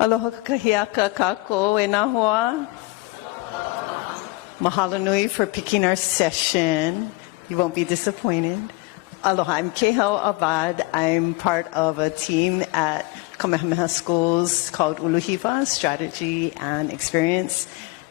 Aloha kahiaka kako e nā hoa. Mahalo nui for picking our session. You won't be disappointed. Aloha, I'm Kēhaunani. I'm part of a team at Kamehameha Schools called Uluhiwa, Strategy and Experience.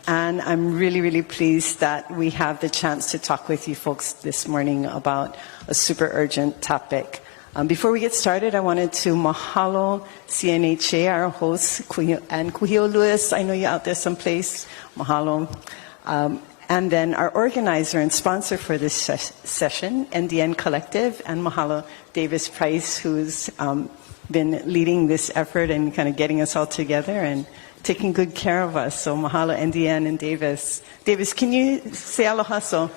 And I'm really, really pleased that we have the chance to talk with you folks this morning about a super urgent topic. Before we get started, I wanted to mahalo CNHA, our host, and Kuhio Lewis. I know you're out there someplace. Mahalo. And then our organizer and sponsor for this session, NDN Collective, and mahalo Davis Price, who's been leading this effort and kind of getting us all together and taking good care of us. So mahalo NDN and Davis. Davis, can you say aloha so?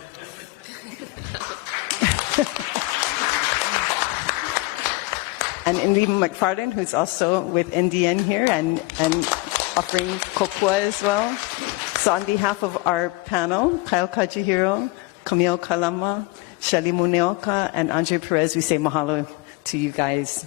And Indy McFarland, who's also with NDN here and offering kokua as well. So on behalf of our panel, Kajihiro, Camille, Kalama, Shelley, Muneoka, and Andre Perez, we say mahalo to you guys.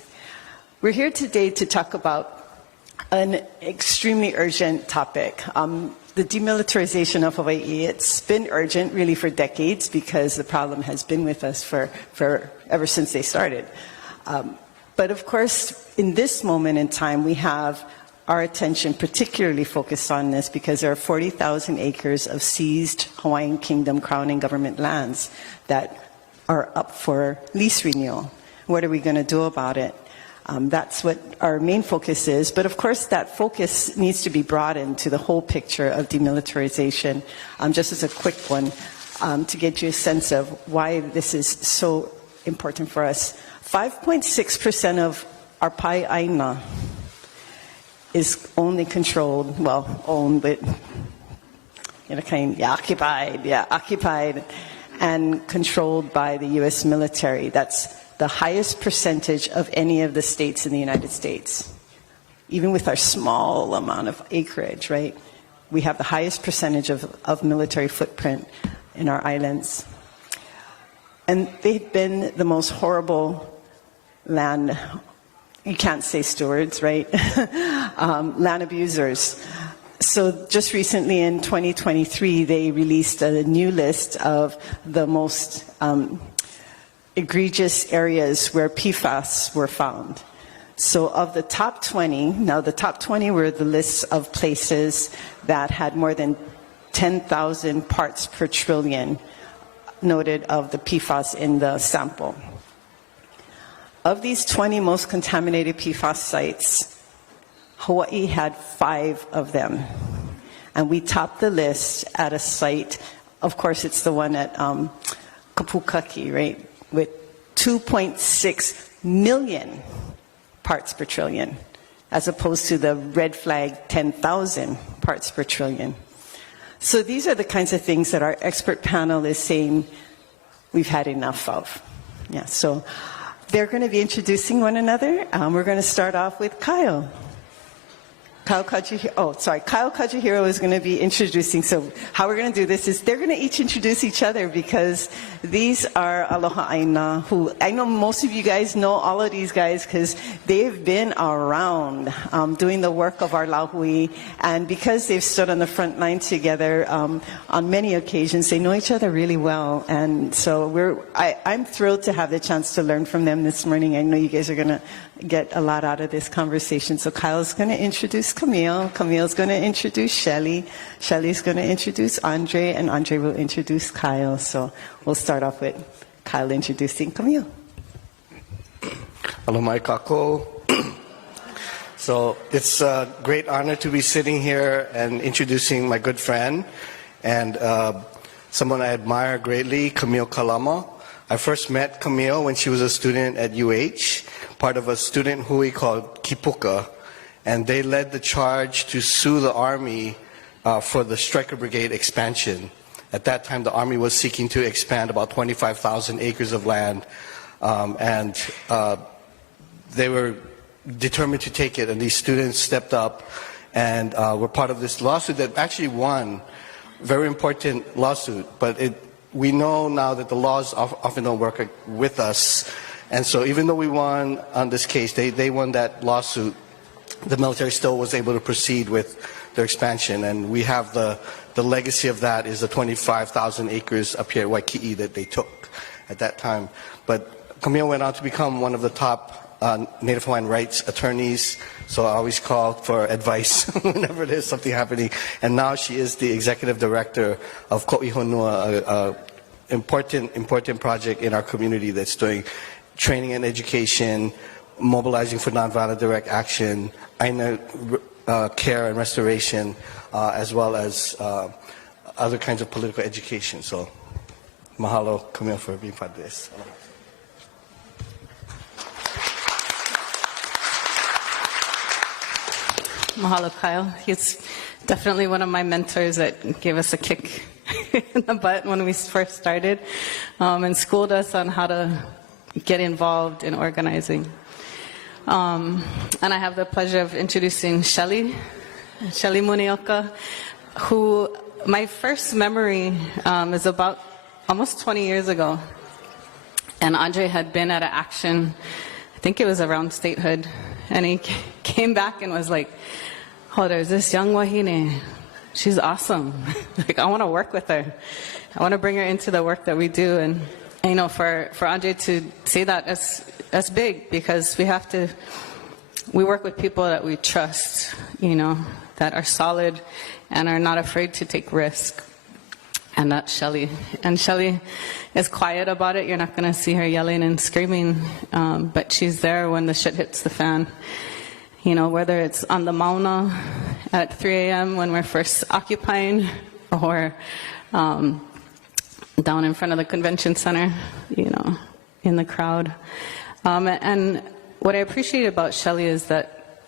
We're here today to talk about an extremely urgent topic. The demilitarization of Hawaii. It's been urgent really for decades because the problem has been with us for ever since they started. But of course, in this moment in time, we have our attention particularly focused on this because there are 40,000 acres of seized Hawaiian Kingdom Crown and government lands that are up for lease renewal. What are we going to do about it? That's what our main focus is. But of course, that focus needs to be broadened to the whole picture of demilitarization. Just as a quick one, to get you a sense of why this is so important for us. 5.6% of our ʻāina is only controlled, well, owned, but occupied and controlled by the U.S. military. That's the highest percentage of any of the states in the United States. Even with our small amount of acreage, right? We have the highest percentage of military footprint in our islands. And they've been the most horrible land, you can't say stewards, right? Land abusers. So just recently in 2023, they released a new list of the most egregious areas where PFAS were found. So of the top 20, now the top 20 were the lists of places that had more than 10,000 parts per trillion noted of the PFAS in the sample. Of these 20 most contaminated PFAS sites, Hawaii had 5 of them. And we topped the list at a site, of course it's the one at Kapukaki, right? With 2.6 million parts per trillion, as opposed to the red flag 10,000 parts per trillion. So these are the kinds of things that our expert panel is saying we've had enough of. Yeah, so they're going to be introducing one another. We're going to start off with Kyle. Kyle Kajihiro is going to be introducing. So how we're going to do this is they're going to each introduce each other because these are Aloha ʻāina, who I know most of you guys know all of these guys because they've been around doing the work of our lahui, and because they've stood on the front line together on many occasions, they know each other really well. And so I'm thrilled to have the chance to learn from them this morning. I know you guys are going to get a lot out of this conversation. So Kyle's going to introduce Camille. Camille's going to introduce Shelley. Shelley's going to introduce Andre, and Andre will introduce Kyle. So we'll start off with Kyle introducing Camille. Hello, mai kako. So it's a great honor to be sitting here and introducing my good friend and someone I admire greatly, Camille Kalama. I first met Camille when she was a student at UH, part of a student hui called Kipuka, and they led the charge to sue the Army for the Striker Brigade expansion. At that time, the Army was seeking to expand about 25,000 acres of land, and they were determined to take it, and these students stepped up and were part of this lawsuit that actually won. Very important lawsuit, but we know now that the laws often don't work with us. And so even though we won on this case, they won that lawsuit. the military still was able to proceed with their expansion. And we have the legacy of that is the 25,000 acres up here at Waikiki that they took at that time. But Camille went on to become one of the top Native Hawaiian rights attorneys, so I always call for advice whenever there's something happening. And now she is the executive director of Ko'i Honua, an important project in our community that's doing training and education, mobilizing for nonviolent direct action, ʻāina care and restoration, as well as other kinds of political education. So mahalo, Camille, for being part of this. Mahalo, Kyle. He's definitely one of my mentors that gave us a kick in the butt when we first started, and schooled us on how to get involved in organizing. And I have the pleasure of introducing Shelley Muneoka, who my first memory is about almost 20 years ago. And Andre had been at an action, I think it was around statehood, and he came back and was like, oh, there's this young wahine. She's awesome. Like, I want to work with her. I want to bring her into the work that we do. And you know, for Andre to say that, that's big, because we work with people that we trust, you know, that are solid and are not afraid to take risk. And that's Shelley. And Shelley is quiet about it. You're not going to see her yelling and screaming, but she's there when the shit hits the fan. You know, whether it's on the mauna at 3 a.m. when we're first occupying, or down in front of the convention center, you know, in the crowd. And what I appreciate about Shelley is that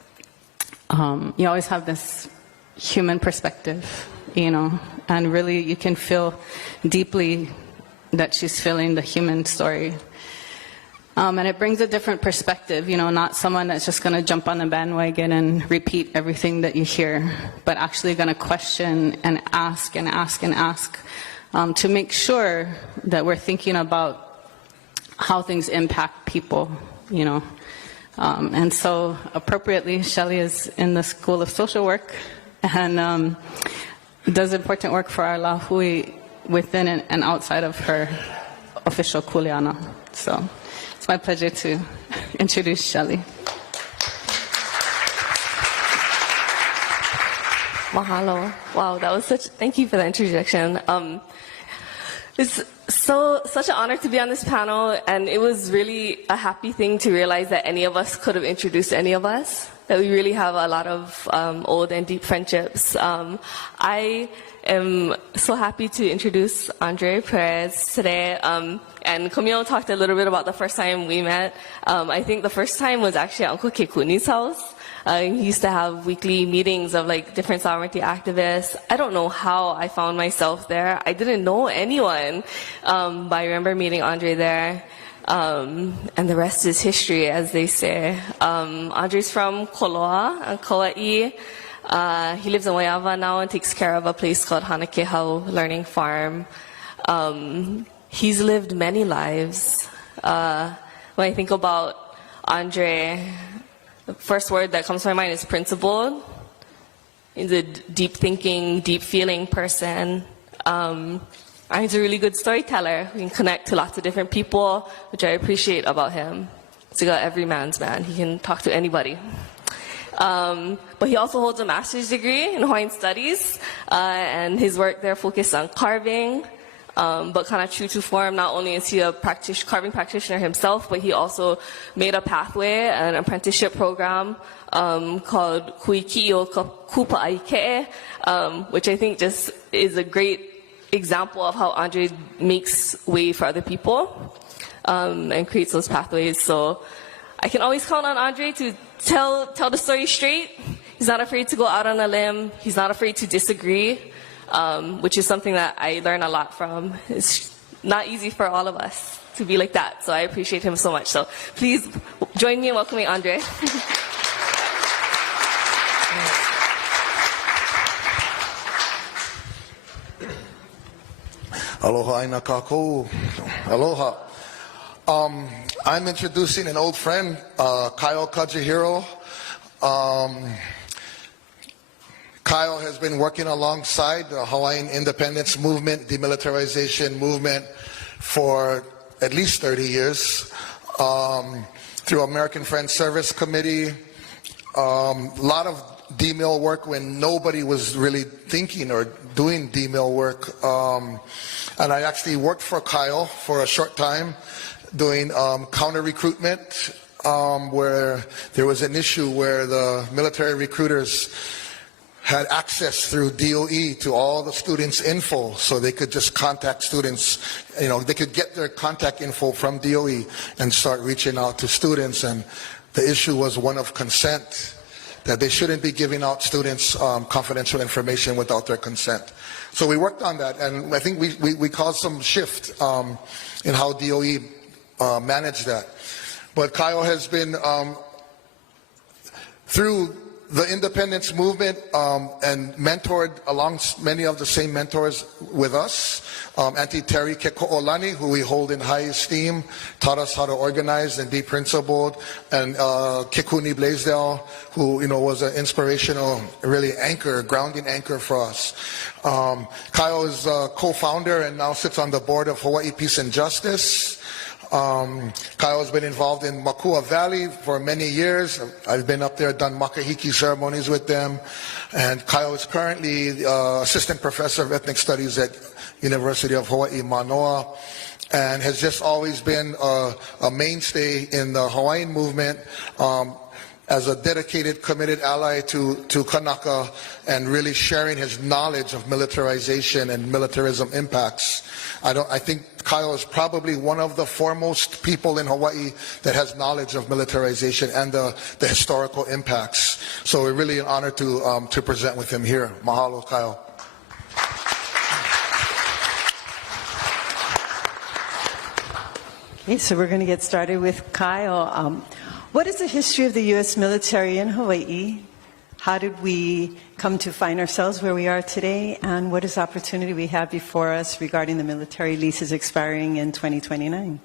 you always have this human perspective, you know, and really you can feel deeply that she's feeling the human story. And it brings a different perspective, you know, not someone that's just going to jump on the bandwagon and repeat everything that you hear, but actually going to question and ask and ask and ask, to make sure that we're thinking about how things impact people, you know. And so appropriately, Shelley is in the School of Social Work and does important work for our lahui within and outside of her official kuleana. So it's my pleasure to introduce Shelley. Mahalo. Wow, that was thank you for the introduction. It's such an honor to be on this panel, and it was really a happy thing to realize that any of us could have introduced any of us, that we really have a lot of old and deep friendships. I am so happy to introduce Andre Perez today. And Camille talked a little bit about the first time we met. I think the first time was actually at Uncle Kekuni's house. He used to have weekly meetings of like different sovereignty activists. I don't know how I found myself there. I didn't know anyone, but I remember meeting Andre there. And the rest is history, as they say. Andre's from Koloa, Kauai. He lives in Waiava now and takes care of a place called Hanakehau Learning Farm. He's lived many lives. When I think about Andre, the first word that comes to my mind is principled. He's a deep thinking, deep feeling person. He's a really good storyteller. We can connect to lots of different people, which I appreciate about him. He's like every man's man. He can talk to anybody. But he also holds a master's degree in Hawaiian studies, and his work there focused on carving, but kind of true to form. Not only is he a carving practitioner himself, but he also made a pathway, an apprenticeship program called Kuiki'o Kupa'aike'e, which I think just is a great example of how Andre makes way for other people and creates those pathways. So I can always count on Andre to tell the story straight. He's not afraid to go out on a limb. He's not afraid to disagree, which is something that I learn a lot from. It's not easy for all of us to be like that, so I appreciate him so much. So please join me in welcoming Andre. Aloha ʻāina kākou. Aloha. I'm introducing an old friend, Kyle Kajihiro. Kyle has been working alongside the Hawaiian independence movement, demilitarization movement for at least 30 years through American Friends Service Committee, a lot of demil work when nobody was really thinking or doing demil work. And I actually worked for Kyle for a short time doing counter recruitment where there was an issue where the military recruiters had access through DOE to all the students' info, so they could just contact students. You know, they could get their contact info from DOE and start reaching out to students. And the issue was one of consent, that they shouldn't be giving out students confidential information without their consent. So we worked on that, and I think we caused some shift in how DOE managed that. But Kyle has been through the independence movement and mentored along many of the same mentors with us. Auntie Terry Keko'olani, who we hold in high esteem, taught us how to organize and be principled, and Kekuni Blaisdell, who was an inspirational, really grounding anchor for us. Kyle is a co-founder and now sits on the board of Hawaii Peace and Justice. Kyle has been involved in Makua Valley for many years. I've been up there, done makahiki ceremonies with them. And Kyle is currently assistant professor of ethnic studies at University of Hawaii, Manoa, and has just always been a mainstay in the Hawaiian movement as a dedicated, committed ally to Kanaka, and really sharing his knowledge of militarization and militarism impacts. I think Kyle is probably one of the foremost people in Hawaii that has knowledge of militarization and the historical impacts. So we're really an honor to present with him here. Mahalo, Kyle. Okay, so we're going to get started with Kyle. What is the history of the U.S. military in Hawaii? How did we come to find ourselves where we are today? And what is the opportunity we have before us regarding the military leases expiring in 2029?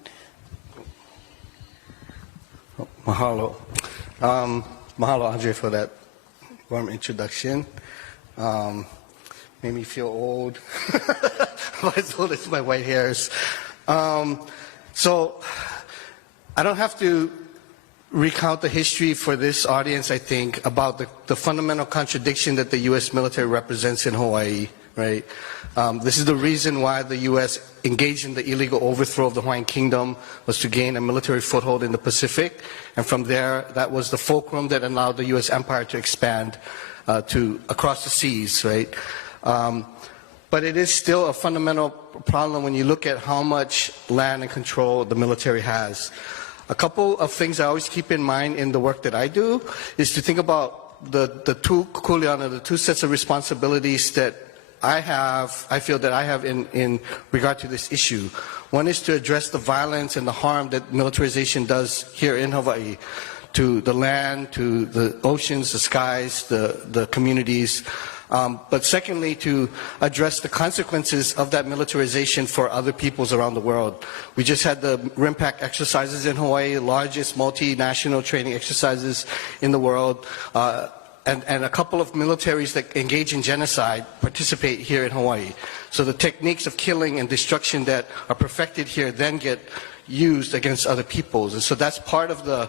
Mahalo. Mahalo, Andre, for that warm introduction. Made me feel old. As old as my white hairs. So I don't have to recount the history for this audience, I think, about the fundamental contradiction that the U.S. military represents in Hawaii, right? This is the reason why the U.S. engaged in the illegal overthrow of the Hawaiian Kingdom, was to gain a military foothold in the Pacific. And from there, that was the fulcrum that allowed the U.S. empire to expand across the seas, right? But it is still a fundamental problem when you look at how much land and control the military has. A couple of things I always keep in mind in the work that I do is to think about the two kuleana, the two sets of responsibilities that I feel that I have in regard to this issue. One is to address the violence and the harm that militarization does here in Hawaii to the land, to the oceans, the skies, the communities. But secondly, to address the consequences of that militarization for other peoples around the world. We just had the RIMPAC exercises in Hawaii, the largest multinational training exercises in the world. And a couple of militaries that engage in genocide participate here in Hawaii. So the techniques of killing and destruction that are perfected here then get used against other peoples. And so that's part of the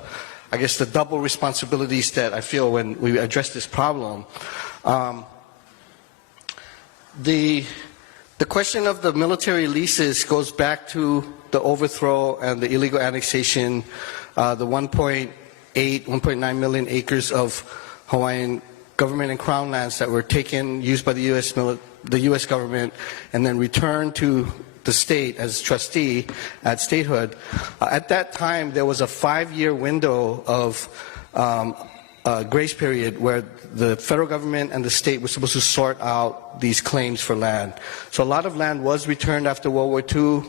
double responsibilities that I feel when we address this problem. The question of the military leases goes back to the overthrow and the illegal annexation, the 1.9 million acres of Hawaiian government and crown lands that were used by the U.S. government, and then returned to the state as trustee at statehood. At that time, there was a 5-year window of grace period where the federal government and the state were supposed to sort out these claims for land. So a lot of land was returned after World War II,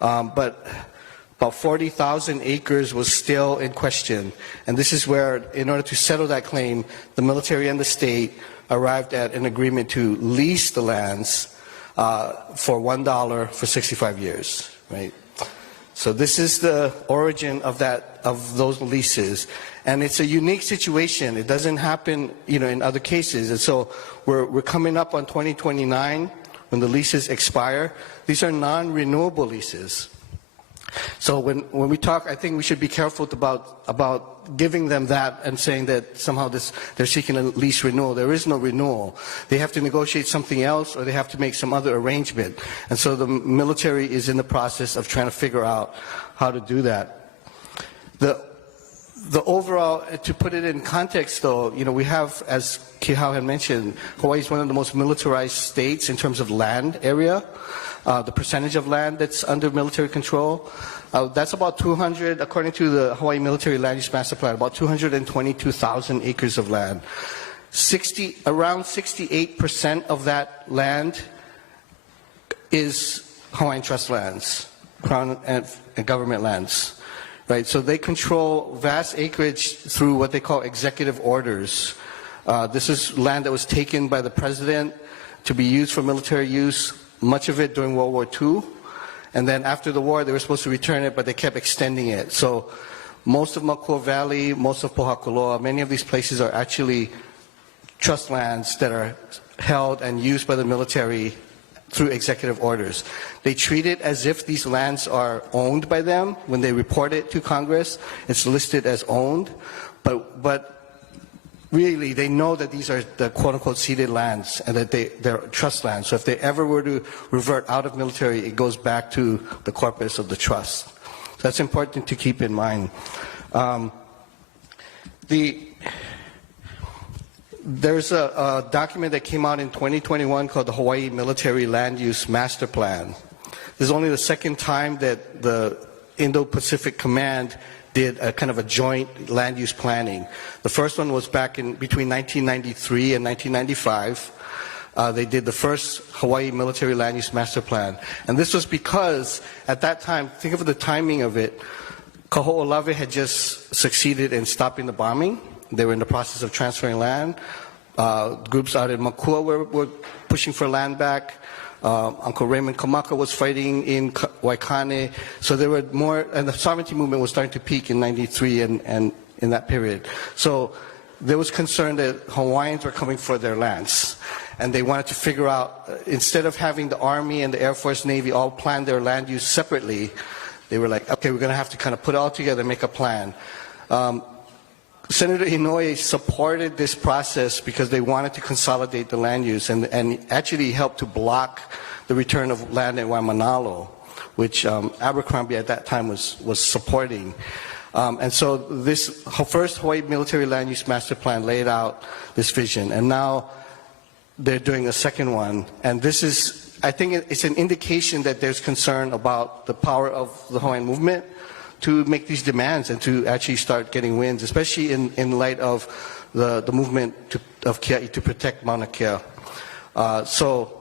but about 40,000 acres was still in question. And this is where, in order to settle that claim, the military and the state arrived at an agreement to lease the lands for $1 for 65 years, right? So this is the origin of those leases. And it's a unique situation. It doesn't happen, in other cases. And so we're coming up on 2029 when the leases expire. These are non-renewable leases. So when we talk, I think we should be careful about giving them that and saying that somehow they're seeking a lease renewal. There is no renewal. They have to negotiate something else, or they have to make some other arrangement. And so the military is in the process of trying to figure out how to do that. The overall, to put it in context though, we have, as Kehau had mentioned, Hawaii is one of the most militarized states in terms of land area. The percentage of land that's under military control, that's about 200, according to the Hawaii Military Land Use Master Plan, about 222,000 acres of land. Around 68% of that land is Hawaiian trust lands, crown and government lands. Right, so they control vast acreage through what they call executive orders. This is land that was taken by the president to be used for military use, much of it during World War II. And then after the war, they were supposed to return it, but they kept extending it. So most of Makua Valley, most of Pohakuloa, many of these places are actually trust lands that are held and used by the military through executive orders. They treat it as if these lands are owned by them. When they report it to Congress, it's listed as owned, but really they know that these are the quote-unquote ceded lands and that they're trust lands. So if they ever were to revert out of military, it goes back to the corpus of the trust. So that's important to keep in mind. There's a document that came out in 2021 called the Hawaii Military Land Use Master Plan. This is only the second time that the Indo-Pacific Command did a kind of a joint land use planning. The first one was back in between 1993 and 1995. They did the first Hawaii Military Land Use Master Plan. And this was because at that time, think of the timing of it, Kaho'olawe had just succeeded in stopping the bombing. They were in the process of transferring land. Groups out in Makua were pushing for land back. Uncle Raymond Kamaka was fighting in Waikane. So there were more, and the sovereignty movement was starting to peak in '93 and in that period. So there was concern that Hawaiians were coming for their lands. And they wanted to figure out, instead of having the Army and the Air Force, Navy all plan their land use separately, they were like, okay, we're going to have to kind of put it all together and make a plan. Senator Inouye supported this process because they wanted to consolidate the land use and actually helped to block the return of land in Waimanalo, which Abercrombie at that time was supporting. And so this first Hawaii Military Land Use Master Plan laid out this vision, and now they're doing a second one. And this is, I think it's an indication that there's concern about the power of the Hawaiian movement to make these demands and to actually start getting wins, especially in light of the movement of Kea'i to protect Mauna Kea. So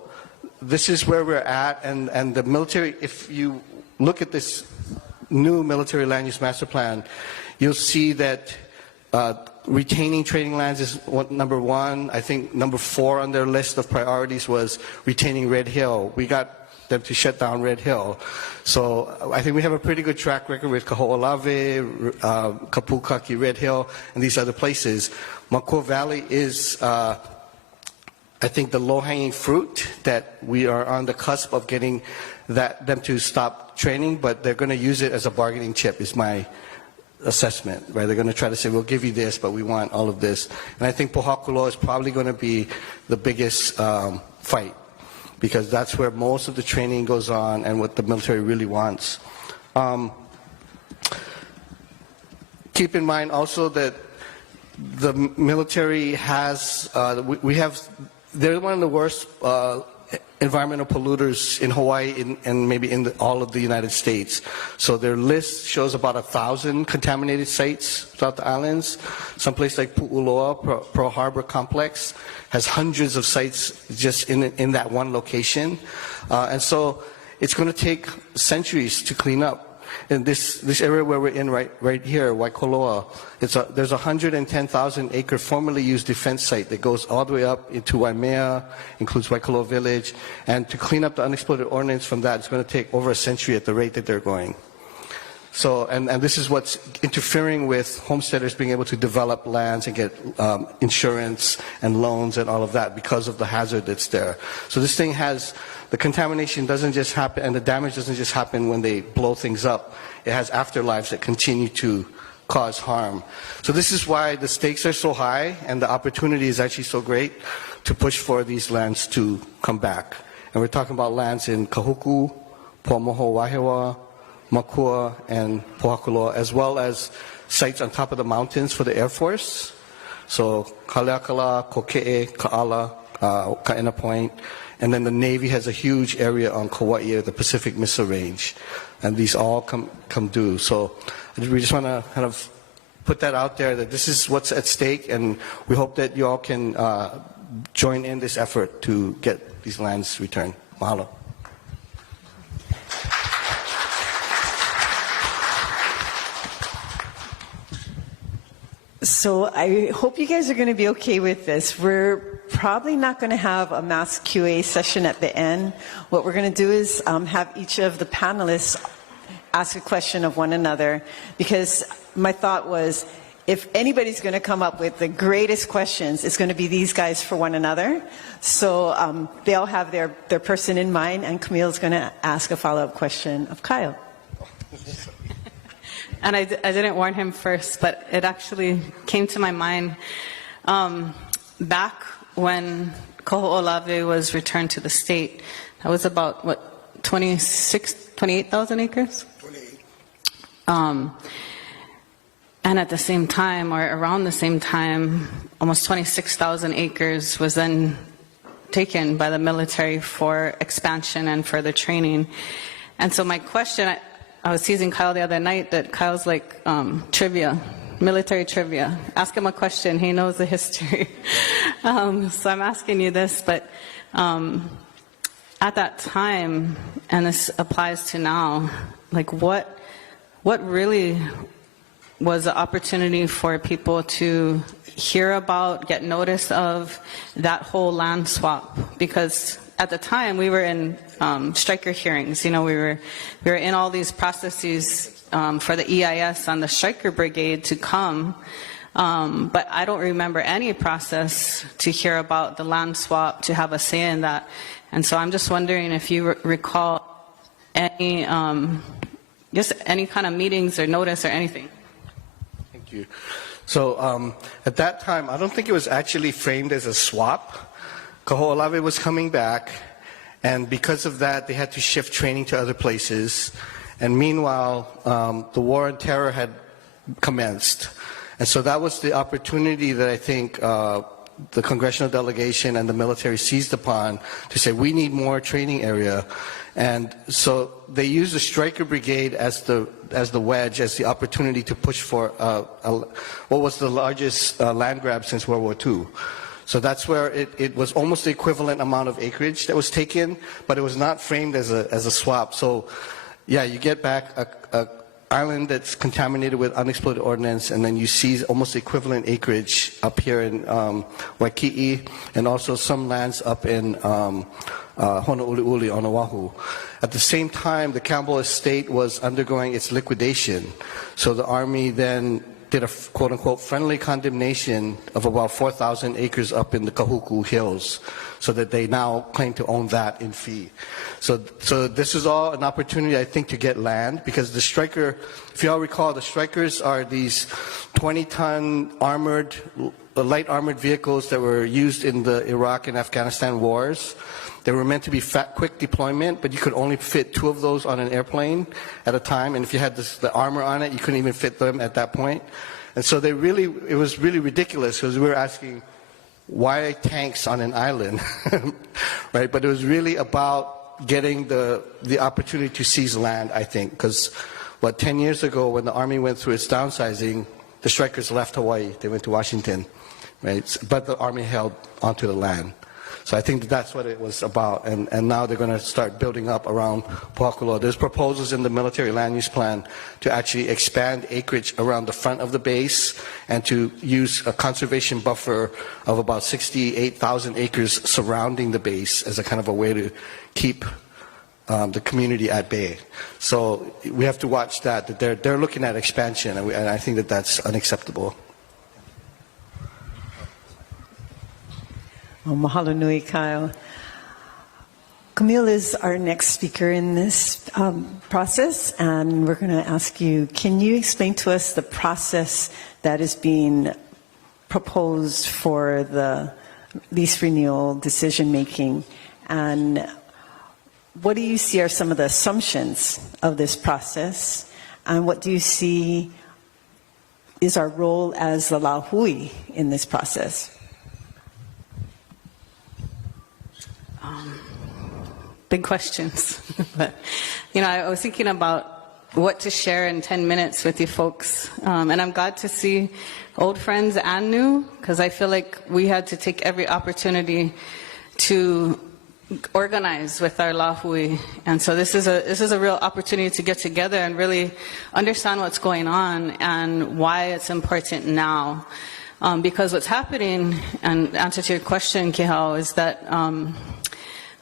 this is where we're at, and the military, if you look at this new military land use master plan, you'll see that retaining trading lands is number one. I think number 4 on their list of priorities was retaining Red Hill. We got them to shut down Red Hill. So I think we have a pretty good track record with Kaho'olawe, Kapukaki, Red Hill, and these other places. Makua Valley is, I think, the low-hanging fruit that we are on the cusp of getting them to stop training, but they're going to use it as a bargaining chip, is my assessment, right? They're going to try to say, we'll give you this, but we want all of this. And I think Pohakuloa is probably going to be the biggest fight, because that's where most of the training goes on and what the military really wants. Keep in mind also that the military has, they're one of the worst environmental polluters in Hawaii and maybe in all of the United States. So their list shows about 1,000 contaminated sites throughout the islands. Someplace like Pu'uloa, Pearl Harbor Complex, has hundreds of sites just in that one location. And so it's going to take centuries to clean up. In this area where we're in right here, Waikoloa, there's a 110,000 acre formerly used defense site that goes all the way up into Waimea, includes Waikoloa Village, and to clean up the unexploded ordnance from that, it's going to take over a century at the rate that they're going. So, and this is what's interfering with homesteaders being able to develop lands and get insurance and loans and all of that because of the hazard that's there. So this thing has, the contamination doesn't just happen, and the damage doesn't just happen when they blow things up. It has afterlives that continue to cause harm. So this is why the stakes are so high and the opportunity is actually so great to push for these lands to come back. And we're talking about lands in Kahuku, Paumoho, Wahiawa, Makua, and Pohakuloa, as well as sites on top of the mountains for the Air Force. So Kaleakala, Koke'e, Ka'ala, Ka'ina Point. And then the Navy has a huge area on Kauai, the Pacific Missile Range. And these all come due. So we just want to kind of put that out there, that this is what's at stake, and we hope that you all can join in this effort to get these lands returned. Mahalo. So I hope you guys are going to be okay with this. We're probably not going to have a mass QA session at the end. What we're going to do is have each of the panelists ask a question of one another, because my thought was, if anybody's going to come up with the greatest questions, it's going to be these guys for one another. So they all have their person in mind, and Camille's going to ask a follow-up question of Kyle. And I didn't warn him first, but it actually came to my mind back when Koho'olawe was returned to the state. That was about, what, 28,000 acres? 28. And at the same time, or around the same time, almost 26,000 acres was then taken by the military for expansion and further training. And so my question, I was teasing Kyle the other night that Kyle's like trivia, military trivia. Ask him a question, he knows the history. So I'm asking you this, but at that time, and this applies to now, like what really was the opportunity for people to hear about, get notice of that whole land swap? Because at the time we were in striker hearings. You know, we were in all these processes for the EIS on the striker brigade to come, but I don't remember any process to hear about the land swap, to have a say in that. And so I'm just wondering if you recall any, just any kind of meetings or notice or anything. Thank you. So at that time, I don't think it was actually framed as a swap. Koho'olawe was coming back, and because of that, they had to shift training to other places. And meanwhile, the war on terror had commenced. And so that was the opportunity that I think the congressional delegation and the military seized upon to say, we need more training area. And so they used the striker brigade as the wedge, as the opportunity to push for what was the largest land grab since World War II. So that's where it was almost the equivalent amount of acreage that was taken, but it was not framed as a swap. So yeah, you get back a island that's contaminated with unexploded ordnance, and then you seize almost equivalent acreage up here in Waikiki, and also some lands up in Honouliuli on Oahu. At the same time, the Campbell estate was undergoing its liquidation. So the Army then did a quote-unquote friendly condemnation of about 4,000 acres up in the Kahuku Hills, so that they now claim to own that in fee. So this is all an opportunity, I think, to get land, because the striker, if you all recall, the strikers are these 20-ton armored, light armored vehicles that were used in the Iraq and Afghanistan wars. They were meant to be quick deployment, but you could only fit 2 of those on an airplane at a time. And if you had the armor on it, you couldn't even fit them at that point. And so it was really ridiculous, because we were asking, why tanks on an island, right? But it was really about getting the opportunity to seize land, I think, because 10 years ago when the Army went through its downsizing, the strikers left Hawaii. They went to Washington, right? But the Army held onto the land. So I think that's what it was about, and now they're going to start building up around Pohakuloa. There's proposals in the military land use plan to actually expand acreage around the front of the base and to use a conservation buffer of about 68,000 acres surrounding the base as a kind of a way to keep the community at bay. So we have to watch that they're looking at expansion, and I think that that's unacceptable. Mahalo nui, Kyle. Camille is our next speaker in this process, and we're going to ask you, can you explain to us the process that is being proposed for the lease renewal decision-making, and what do you see are some of the assumptions of this process, and what do you see is our role as the Lahui in this process? Big questions. But, I was thinking about what to share in 10 minutes with you folks. And I'm glad to see old friends and new, because I feel like we had to take every opportunity to organize with our Lahui. And so this is a real opportunity to get together and really understand what's going on and why it's important now. Because what's happening, and answer to your question, Kehau, is that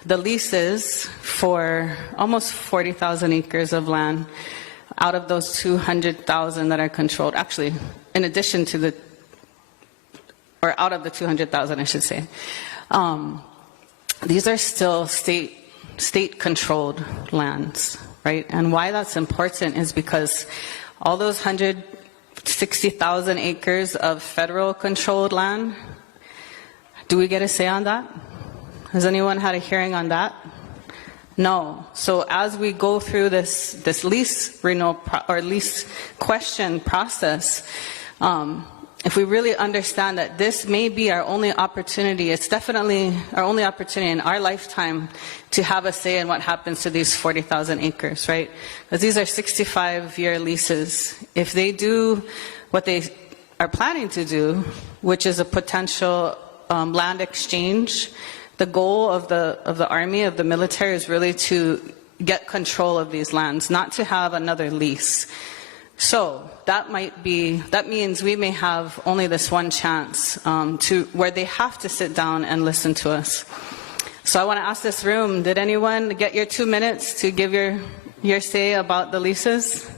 the leases for almost 40,000 acres of land out of those 200,000 that are controlled, actually, in addition to or out of the 200,000, I should say, these are still state-controlled lands, right? And why that's important is because all those 160,000 acres of federal-controlled land, do we get a say on that? Has anyone had a hearing on that? No. So as we go through this lease renewal or lease question process, if we really understand that this may be our only opportunity, it's definitely our only opportunity in our lifetime to have a say in what happens to these 40,000 acres, right? Because these are 65-year leases. If they do what they are planning to do, which is a potential land exchange, the goal of the army, of the military, is really to get control of these lands, not to have another lease. So that means we may have only this one chance where they have to sit down and listen to us. So I want to ask this room, did anyone get your 2 minutes to give your say about the leases?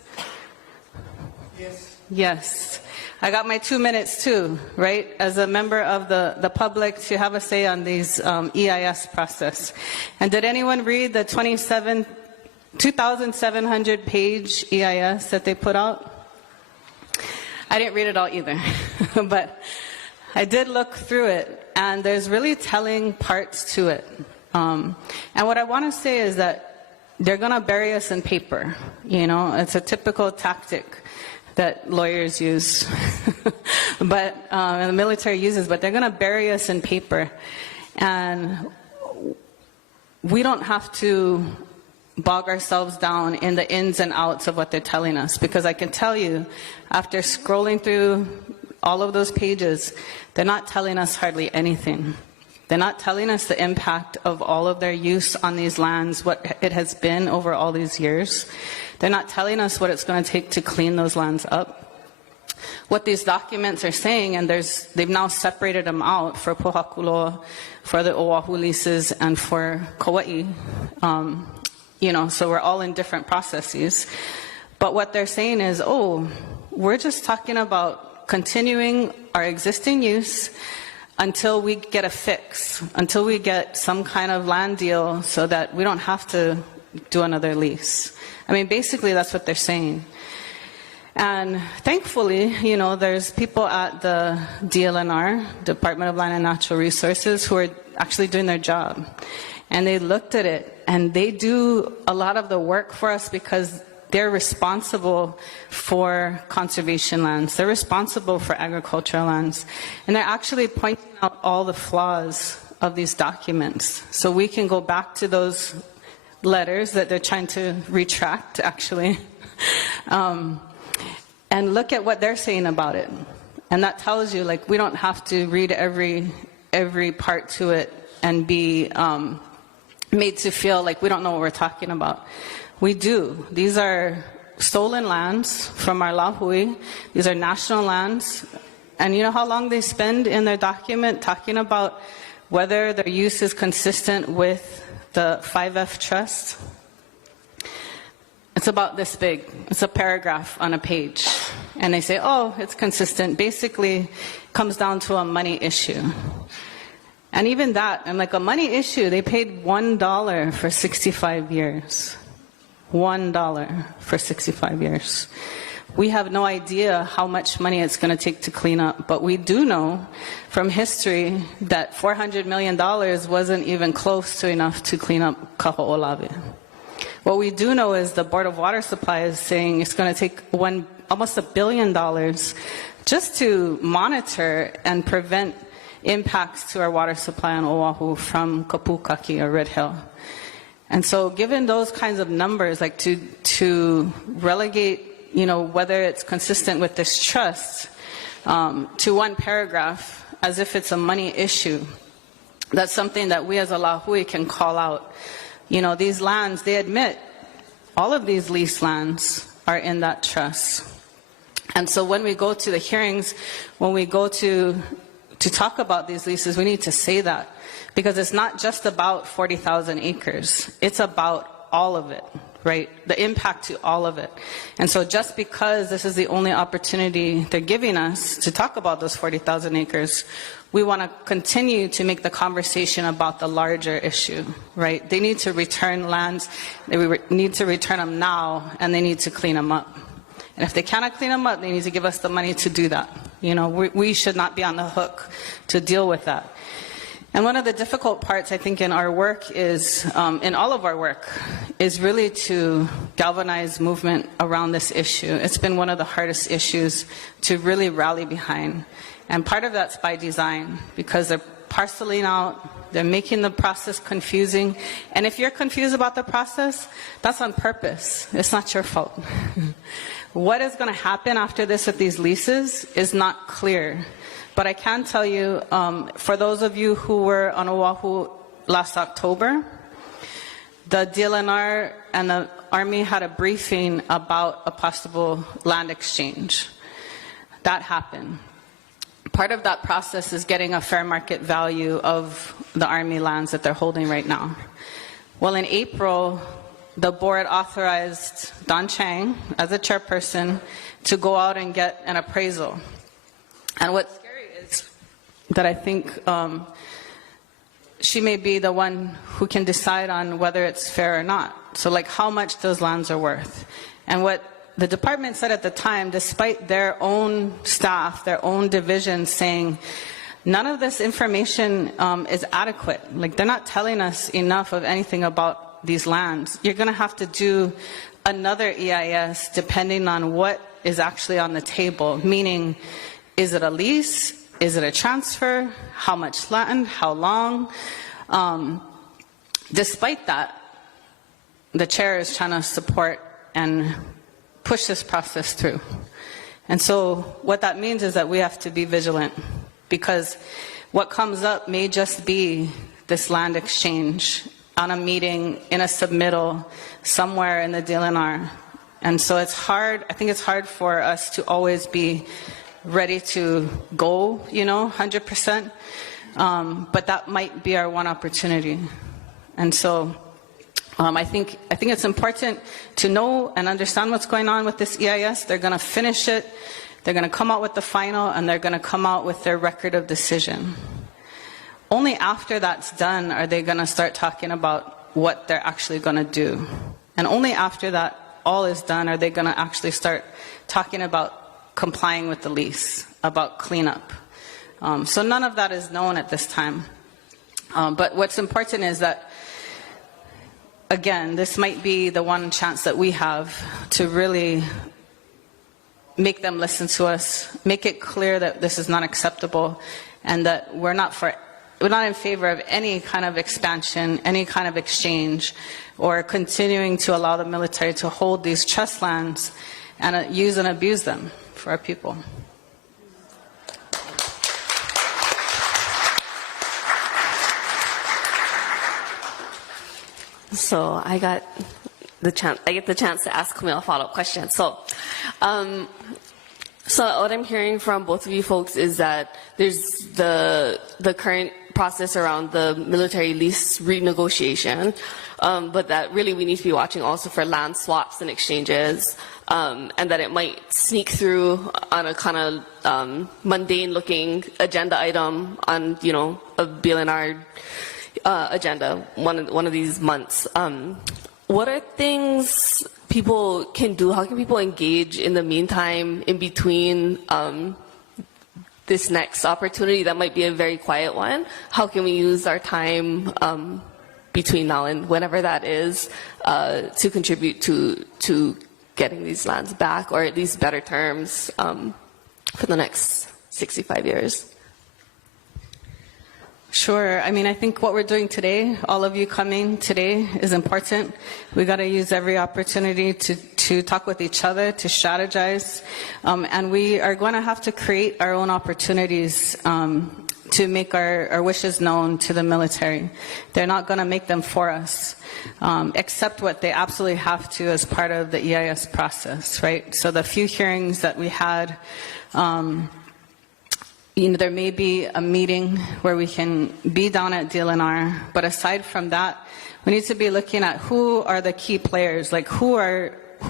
Yes. Yes. I got my 2 minutes too, right? As a member of the public to have a say on these EIS process. And did anyone read the 2,700 page EIS that they put out? I didn't read it all either, but I did look through it, and there's really telling parts to it. And what I want to say is that they're going to bury us in paper. It's a typical tactic that lawyers use, but and the military uses, but they're going to bury us in paper. And we don't have to bog ourselves down in the ins and outs of what they're telling us, because I can tell you, after scrolling through all of those pages, they're not telling us hardly anything. They're not telling us the impact of all of their use on these lands, what it has been over all these years. They're not telling us what it's going to take to clean those lands up. What these documents are saying, and they've now separated them out for Pohakuloa, for the Oahu leases, and for Kauai. So we're all in different processes. But what they're saying is, we're just talking about continuing our existing use until we get a fix, until we get some kind of land deal so that we don't have to do another lease. I mean, basically, that's what they're saying. And thankfully, there's people at the DLNR, Department of Land and Natural Resources, who are actually doing their job. And they looked at it, and they do a lot of the work for us because they're responsible for conservation lands. They're responsible for agricultural lands. And they're actually pointing out all the flaws of these documents. So we can go back to those letters that they're trying to retract, actually, and look at what they're saying about it. And that tells you, we don't have to read every part to it and be made to feel like we don't know what we're talking about. We do. These are stolen lands from our Lahui. These are national lands. And you know how long they spend in their document talking about whether their use is consistent with the 5F Trust? It's about this big. It's a paragraph on a page. And they say, oh, it's consistent. Basically, it comes down to a money issue. And even that, I'm like, a money issue, they paid $1 for 65 years. $1 for 65 years. We have no idea how much money it's going to take to clean up, but we do know from history that $400 million wasn't even close to enough to clean up Kaho'olawe. What we do know is the Board of Water Supply is saying it's going to take almost $1 billion just to monitor and prevent impacts to our water supply on Oahu from Kapukaki or Red Hill. And so given those kinds of numbers, like to relegate, you know, whether it's consistent with this trust to one paragraph as if it's a money issue, that's something that we as a Lahui can call out. You know, these lands, they admit all of these lease lands are in that trust. And so when we go to the hearings, when we go to talk about these leases, we need to say that. Because it's not just about 40,000 acres. It's about all of it, right? The impact to all of it. And so just because this is the only opportunity they're giving us to talk about those 40,000 acres, we want to continue to make the conversation about the larger issue, right? They need to return lands. They need to return them now, and they need to clean them up. And if they cannot clean them up, they need to give us the money to do that. You know, we should not be on the hook to deal with that. And one of the difficult parts, I think, in our work is, in all of our work, is really to galvanize movement around this issue. It's been one of the hardest issues to really rally behind. And part of that's by design, because they're parceling out, they're making the process confusing. And if you're confused about the process, that's on purpose. It's not your fault. What is going to happen after this with these leases is not clear. But I can tell you, for those of you who were on Oahu last October, the DLNR and the Army had a briefing about a possible land exchange. That happened. Part of that process is getting a fair market value of the Army lands that they're holding right now. Well, in April, the board authorized Don Chang, as a chairperson, to go out and get an appraisal. And what's scary is that I think she may be the one who can decide on whether it's fair or not. So like how much those lands are worth. And what the department said at the time, despite their own staff, their own division saying, none of this information is adequate. Like they're not telling us enough of anything about these lands. You're going to have to do another EIS depending on what is actually on the table, meaning, is it a lease? Is it a transfer? How much land? How long? Despite that, the chair is trying to support and push this process through. And so what that means is that we have to be vigilant, because what comes up may just be this land exchange on a meeting, in a submittal, somewhere in the DLNR. And so it's hard, I think it's hard for us to always be ready to go, you know, 100%. But that might be our one opportunity. And so I think it's important to know and understand what's going on with this EIS. They're going to finish it. They're going to come out with the final, and they're going to come out with their record of decision. Only after that's done are they going to start talking about what they're actually going to do. And only after that all is done are they going to actually start talking about complying with the lease, about cleanup. So none of that is known at this time. But what's important is that, again, this might be the one chance that we have to really make them listen to us, make it clear that this is not acceptable, and that we're not in favor of any kind of expansion, any kind of exchange, or continuing to allow the military to hold these trust lands and use and abuse them for our people. So I get the chance to ask Camille a follow-up question. So what I'm hearing from both of you folks is that there's the current process around the military lease renegotiation, but that really we need to be watching also for land swaps and exchanges, and that it might sneak through on a kind of mundane-looking agenda item on, you know, a BLNR agenda one of these months. What are things people can do? How can people engage in the meantime, in between this next opportunity that might be a very quiet one? How can we use our time between now and whenever that is to contribute to getting these lands back, or at least better terms for the next 65 years? Sure. I mean, I think what we're doing today, all of you coming today, is important. We got to use every opportunity to talk with each other, to strategize, and we are going to have to create our own opportunities to make our wishes known to the military. They're not going to make them for us, except what they absolutely have to as part of the EIS process, right? So the few hearings that we had, you know, there may be a meeting where we can be down at DLNR, but aside from that, we need to be looking at who are the key players, like who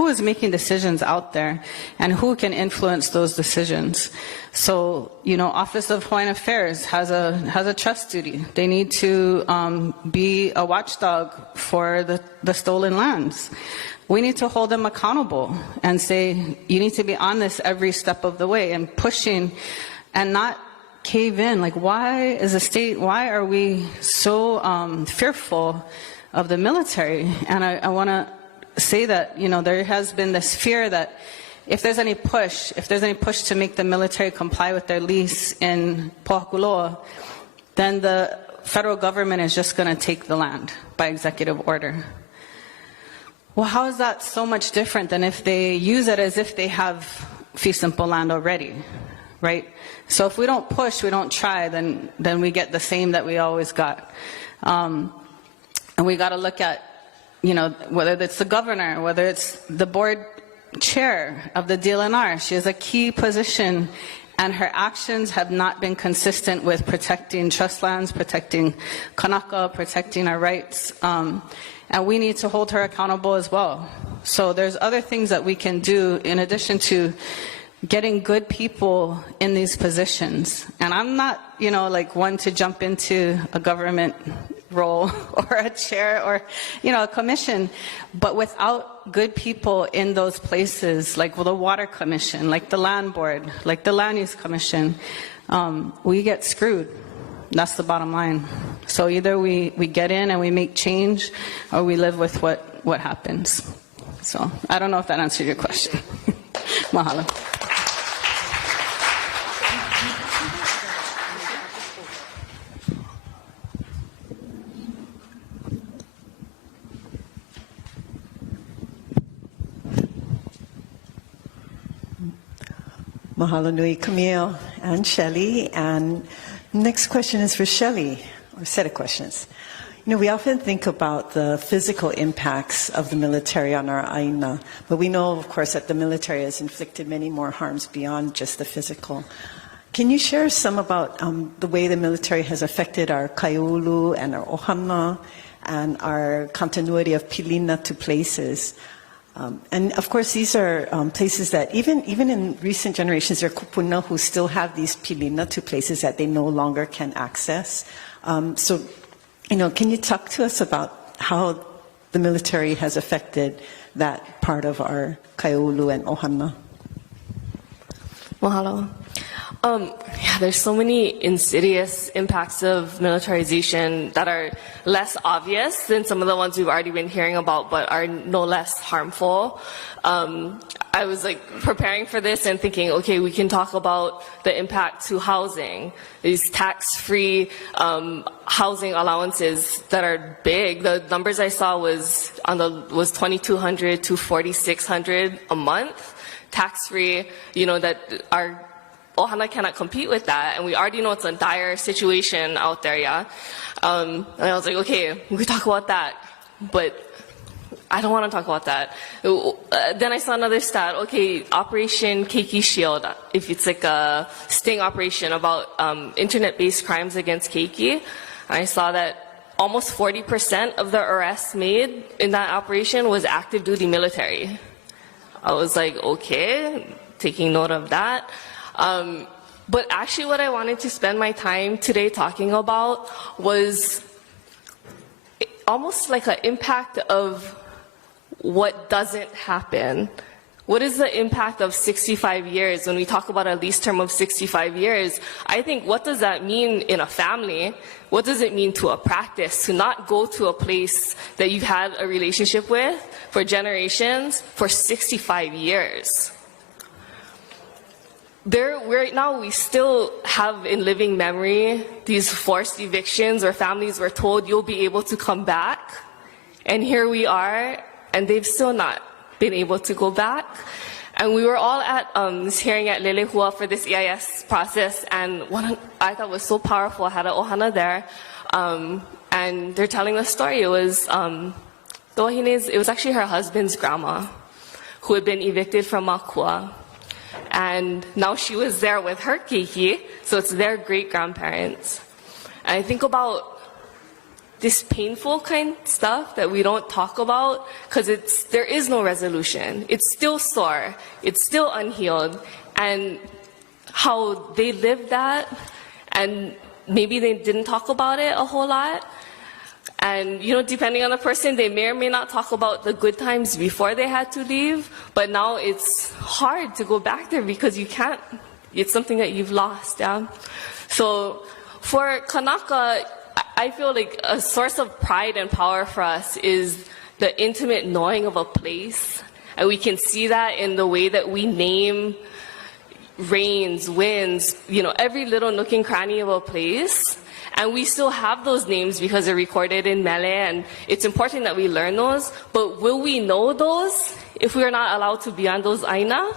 is making decisions out there, and who can influence those decisions. So, you know, Office of Hawaiian Affairs has a trust duty. They need to be a watchdog for the stolen lands. We need to hold them accountable and say, you need to be on this every step of the way, and pushing and not cave in. Like, why is the state, why are we so fearful of the military? And I want to say that, you know, there has been this fear that if there's any push to make the military comply with their lease in Pohakuloa, then the federal government is just going to take the land by executive order. Well, how is that so much different than if they use it as if they have fee simple land already, right? So if we don't push, we don't try, then we get the same that we always got. And we got to look at, you know, whether it's the governor, whether it's the board chair of the DLNR. She has a key position, and her actions have not been consistent with protecting trust lands, protecting Kanaka, protecting our rights. And we need to hold her accountable as well. So there's other things that we can do in addition to getting good people in these positions. And I'm not, you know, like one to jump into a government role or a chair or, you know, a commission, but without good people in those places, like the Water Commission, like the Land Board, like the Land Use Commission, we get screwed. That's the bottom line. So either we get in and we make change, or we live with what happens. So I don't know if that answered your question. Mahalo. Mahalo nui, Camille and Shelley. And next question is for Shelley, or set of questions. You know, we often think about the physical impacts of the military on our ʻāina, but we know, of course, that the military has inflicted many more harms beyond just the physical. Can you share some about the way the military has affected our kaiulu and our ohana and our continuity of pilina to places? And of course, these are places that even in recent generations, there are kupuna who still have these pilina to places that they no longer can access. So, you know, can you talk to us about how the military has affected that part of our kaiulu and ohana? Mahalo. Yeah, there's so many insidious impacts of militarization that are less obvious than some of the ones we've already been hearing about, but are no less harmful. I was like preparing for this and thinking, okay, we can talk about the impact to housing, these tax-free housing allowances that are big. The numbers I saw was $2,200 to $4,600 a month, tax-free. You know, that our ohana cannot compete with that, and we already know it's a dire situation out there, yeah? And I was like, okay, we could talk about that, but I don't want to talk about that. Then I saw another stat. Okay, Operation Keiki Shield. If it's like a sting operation about internet-based crimes against Keiki, I saw that almost 40% of the arrests made in that operation was active duty military. I was like, okay, taking note of that. But actually what I wanted to spend my time today talking about was almost like an impact of what doesn't happen. What is the impact of 65 years? When we talk about a lease term of 65 years, I think, what does that mean in a family? What does it mean to a practice? To not go to a place that you've had a relationship with for generations for 65 years. Right now, we still have in living memory these forced evictions where families were told you'll be able to come back. And here we are, and they've still not been able to go back. And we were all at this hearing at Lelehua for this EIS process, and one I thought was so powerful. I had an ohana there, and they're telling the story. It was it was actually her husband's grandma who had been evicted from Makua. And now she was there with her keiki, so it's their great-grandparents. And I think about this painful kind of stuff that we don't talk about because there is no resolution. It's still sore. It's still unhealed. And how they lived that, and maybe they didn't talk about it a whole lot. And, you know, depending on the person, they may or may not talk about the good times before they had to leave, but now it's hard to go back there because you can't, it's something that you've lost, yeah? So for Kanaka, I feel like a source of pride and power for us is the intimate knowing of a place. And we can see that in the way that we name rains, winds, you know, every little nook and cranny of a place. And we still have those names because they're recorded in Mele, and it's important that we learn those. But will we know those if we are not allowed to be on those ʻāina?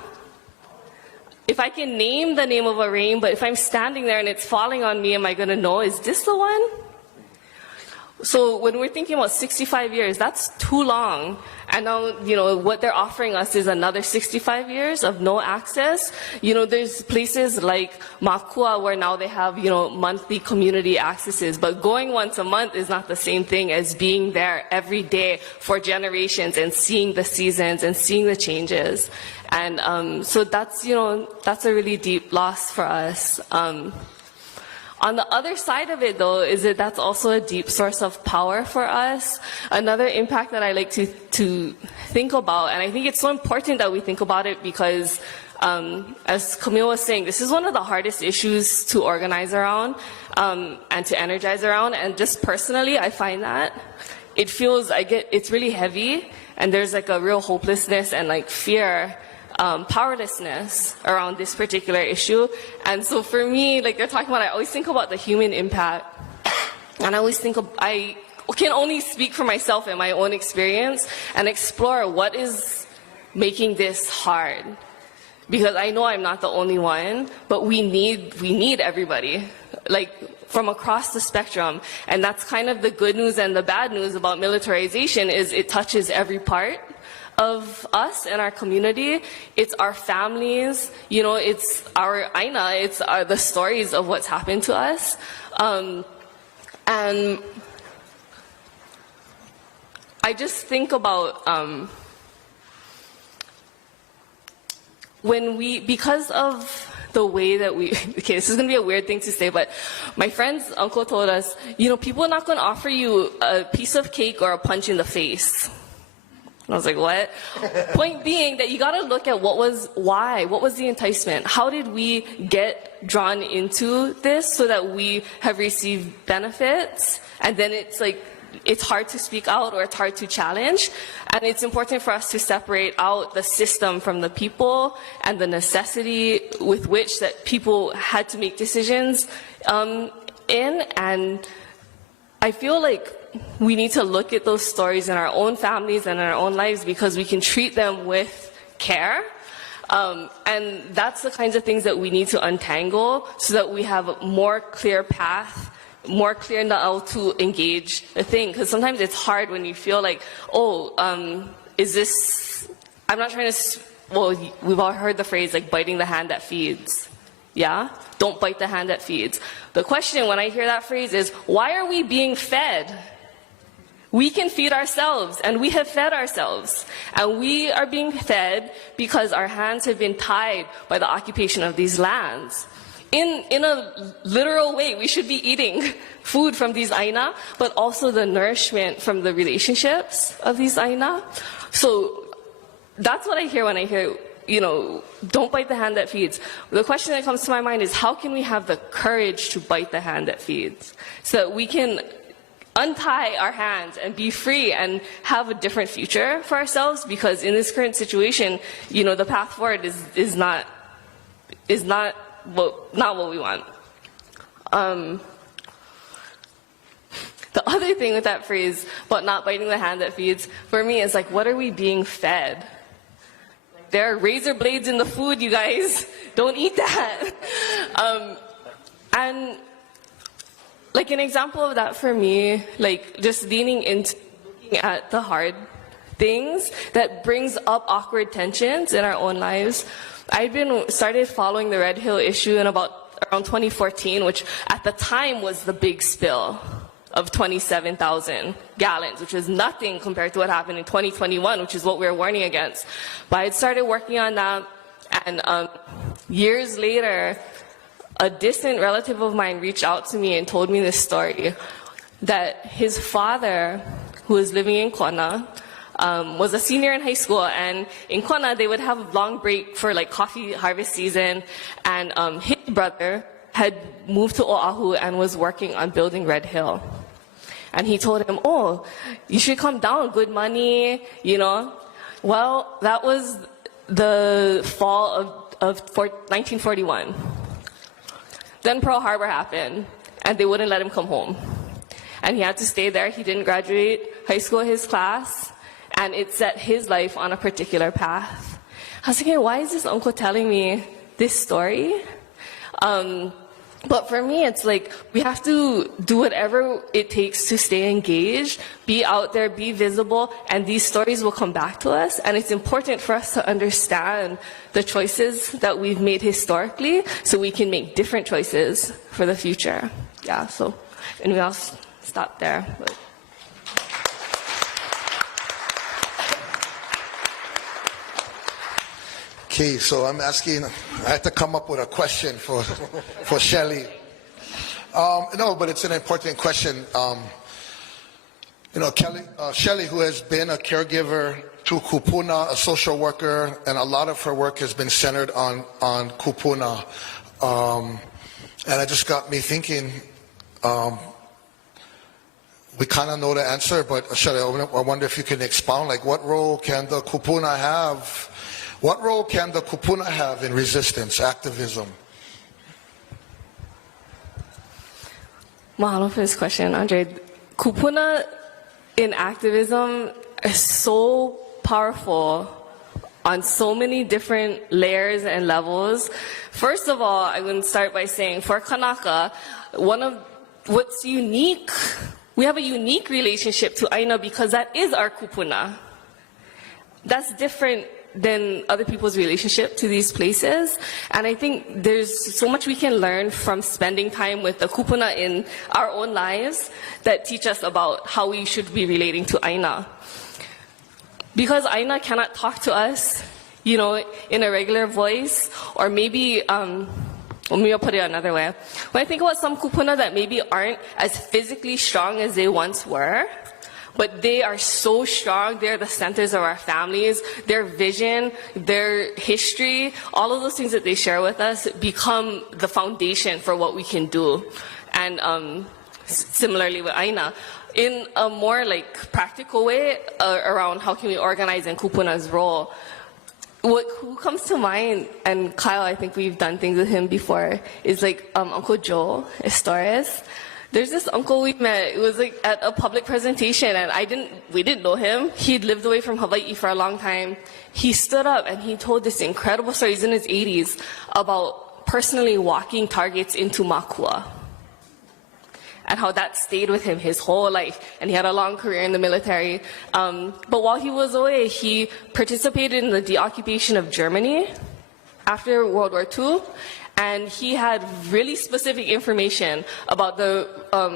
If I can name the name of a rain, but if I'm standing there and it's falling on me, am I going to know, is this the one? So when we're thinking about 65 years, that's too long. And now, you know, what they're offering us is another 65 years of no access. You know, there's places like Makua where now they have, you know, monthly community accesses. But going once a month is not the same thing as being there every day for generations and seeing the seasons and seeing the changes. And so that's, you know, that's a really deep loss for us. On the other side of it, though, is that that's also a deep source of power for us. Another impact that I like to think about, and I think it's so important that we think about it because, as Camille was saying, this is one of the hardest issues to organize around and to energize around. And just personally, I find that it's really heavy, and there's like a real hopelessness and like fear. Powerlessness around this particular issue. And so for me, like they're talking about, I always think about the human impact. And I always think I can only speak for myself and my own experience and explore what is making this hard. Because I know I'm not the only one, but we need everybody, like from across the spectrum. And that's kind of the good news and the bad news about militarization is it touches every part of us and our community. It's our families, you know, it's our ʻāina, it's the stories of what's happened to us. And I just think about because of the way that okay, this is going to be a weird thing to say, but my friend's uncle told us, you know, people are not going to offer you a piece of cake or a punch in the face. I was like, what? Point being that you got to look at what was the enticement? How did we get drawn into this so that we have received benefits? And then it's like, it's hard to speak out or it's hard to challenge. And it's important for us to separate out the system from the people and the necessity with which that people had to make decisions in. And I feel like we need to look at those stories in our own families and in our own lives because we can treat them with care. And that's the kinds of things that we need to untangle so that we have a more clear path more clear now to engage the thing, because sometimes it's hard when you feel like, is this, I'm not trying to, well, we've all heard the phrase like biting the hand that feeds. Yeah? Don't bite the hand that feeds. The question when I hear that phrase is, why are we being fed? We can feed ourselves, and we have fed ourselves. And we are being fed because our hands have been tied by the occupation of these lands. In a literal way, we should be eating food from these ʻāina, but also the nourishment from the relationships of these ʻāina. So that's what I hear when I hear, don't bite the hand that feeds. The question that comes to my mind is, how can we have the courage to bite the hand that feeds so that we can untie our hands and be free and have a different future for ourselves? Because in this current situation, the path forward is not what we want. The other thing with that phrase, but not biting the hand that feeds, for me is like, what are we being fed? There are razor blades in the food, you guys. Don't eat that. And like an example of that for me, like just leaning into looking at the hard things that brings up awkward tensions in our own lives. I'd started following the Red Hill issue in around 2014, which at the time was the big spill of 27,000 gallons, which was nothing compared to what happened in 2021, which is what we were warning against. But I had started working on that, and years later, a distant relative of mine reached out to me and told me this story, that his father, who was living in Kona, was a senior in high school, and in Kona they would have a long break for like coffee harvest season, and his brother had moved to Oahu and was working on building Red Hill. And he told him, you should come down, good money, Well, that was the fall of 1941. Then Pearl Harbor happened, and they wouldn't let him come home. And he had to stay there. He didn't graduate high school, his class, and it set his life on a particular path. I was thinking, why is this uncle telling me this story? But for me, it's like, we have to do whatever it takes to stay engaged, be out there, be visible, and these stories will come back to us. And it's important for us to understand the choices that we've made historically so we can make different choices for the future. Yeah, and we'll stop there. But. Okay, so I had to come up with a question for Shelley. No, but it's an important question. Shelley, who has been a caregiver to kupuna, a social worker, and a lot of her work has been centered on kupuna. And it just got me thinking, we kind of know the answer, but Shelley, I wonder if you can expound, like, what role can the kupuna have? What role can the kupuna have in resistance, activism? Mahalo for this question, Andre. Kupuna in activism is so powerful on so many different layers and levels. First of all, I would start by saying, for Kanaka, one of what's unique, we have a unique relationship to ʻāina because that is our kupuna. That's different than other people's relationship to these places. And I think there's so much we can learn from spending time with the kupuna in our own lives that teach us about how we should be relating to ʻāina. Because ʻāina cannot talk to us, in a regular voice, or maybe, maybe I'll put it another way. When I think about some kupuna that maybe aren't as physically strong as they once were, but they are so strong, they're the centers of our families, their vision, their history, all of those things that they share with us become the foundation for what we can do. And similarly with ʻāina, in a more practical way around how can we organize in kupuna's role, who comes to mind, and Kyle, I think we've done things with him before, is Uncle Joe Estores. There's this uncle we met. It was at a public presentation, and we didn't know him. He'd lived away from Hawaiʻi for a long time. He stood up and he told this incredible story. He's in his 80s about personally walking targets into Makua. and how that stayed with him his whole life. And he had a long career in the military. But while he was away, he participated in the deoccupation of Germany after World War II. And he had really specific information about the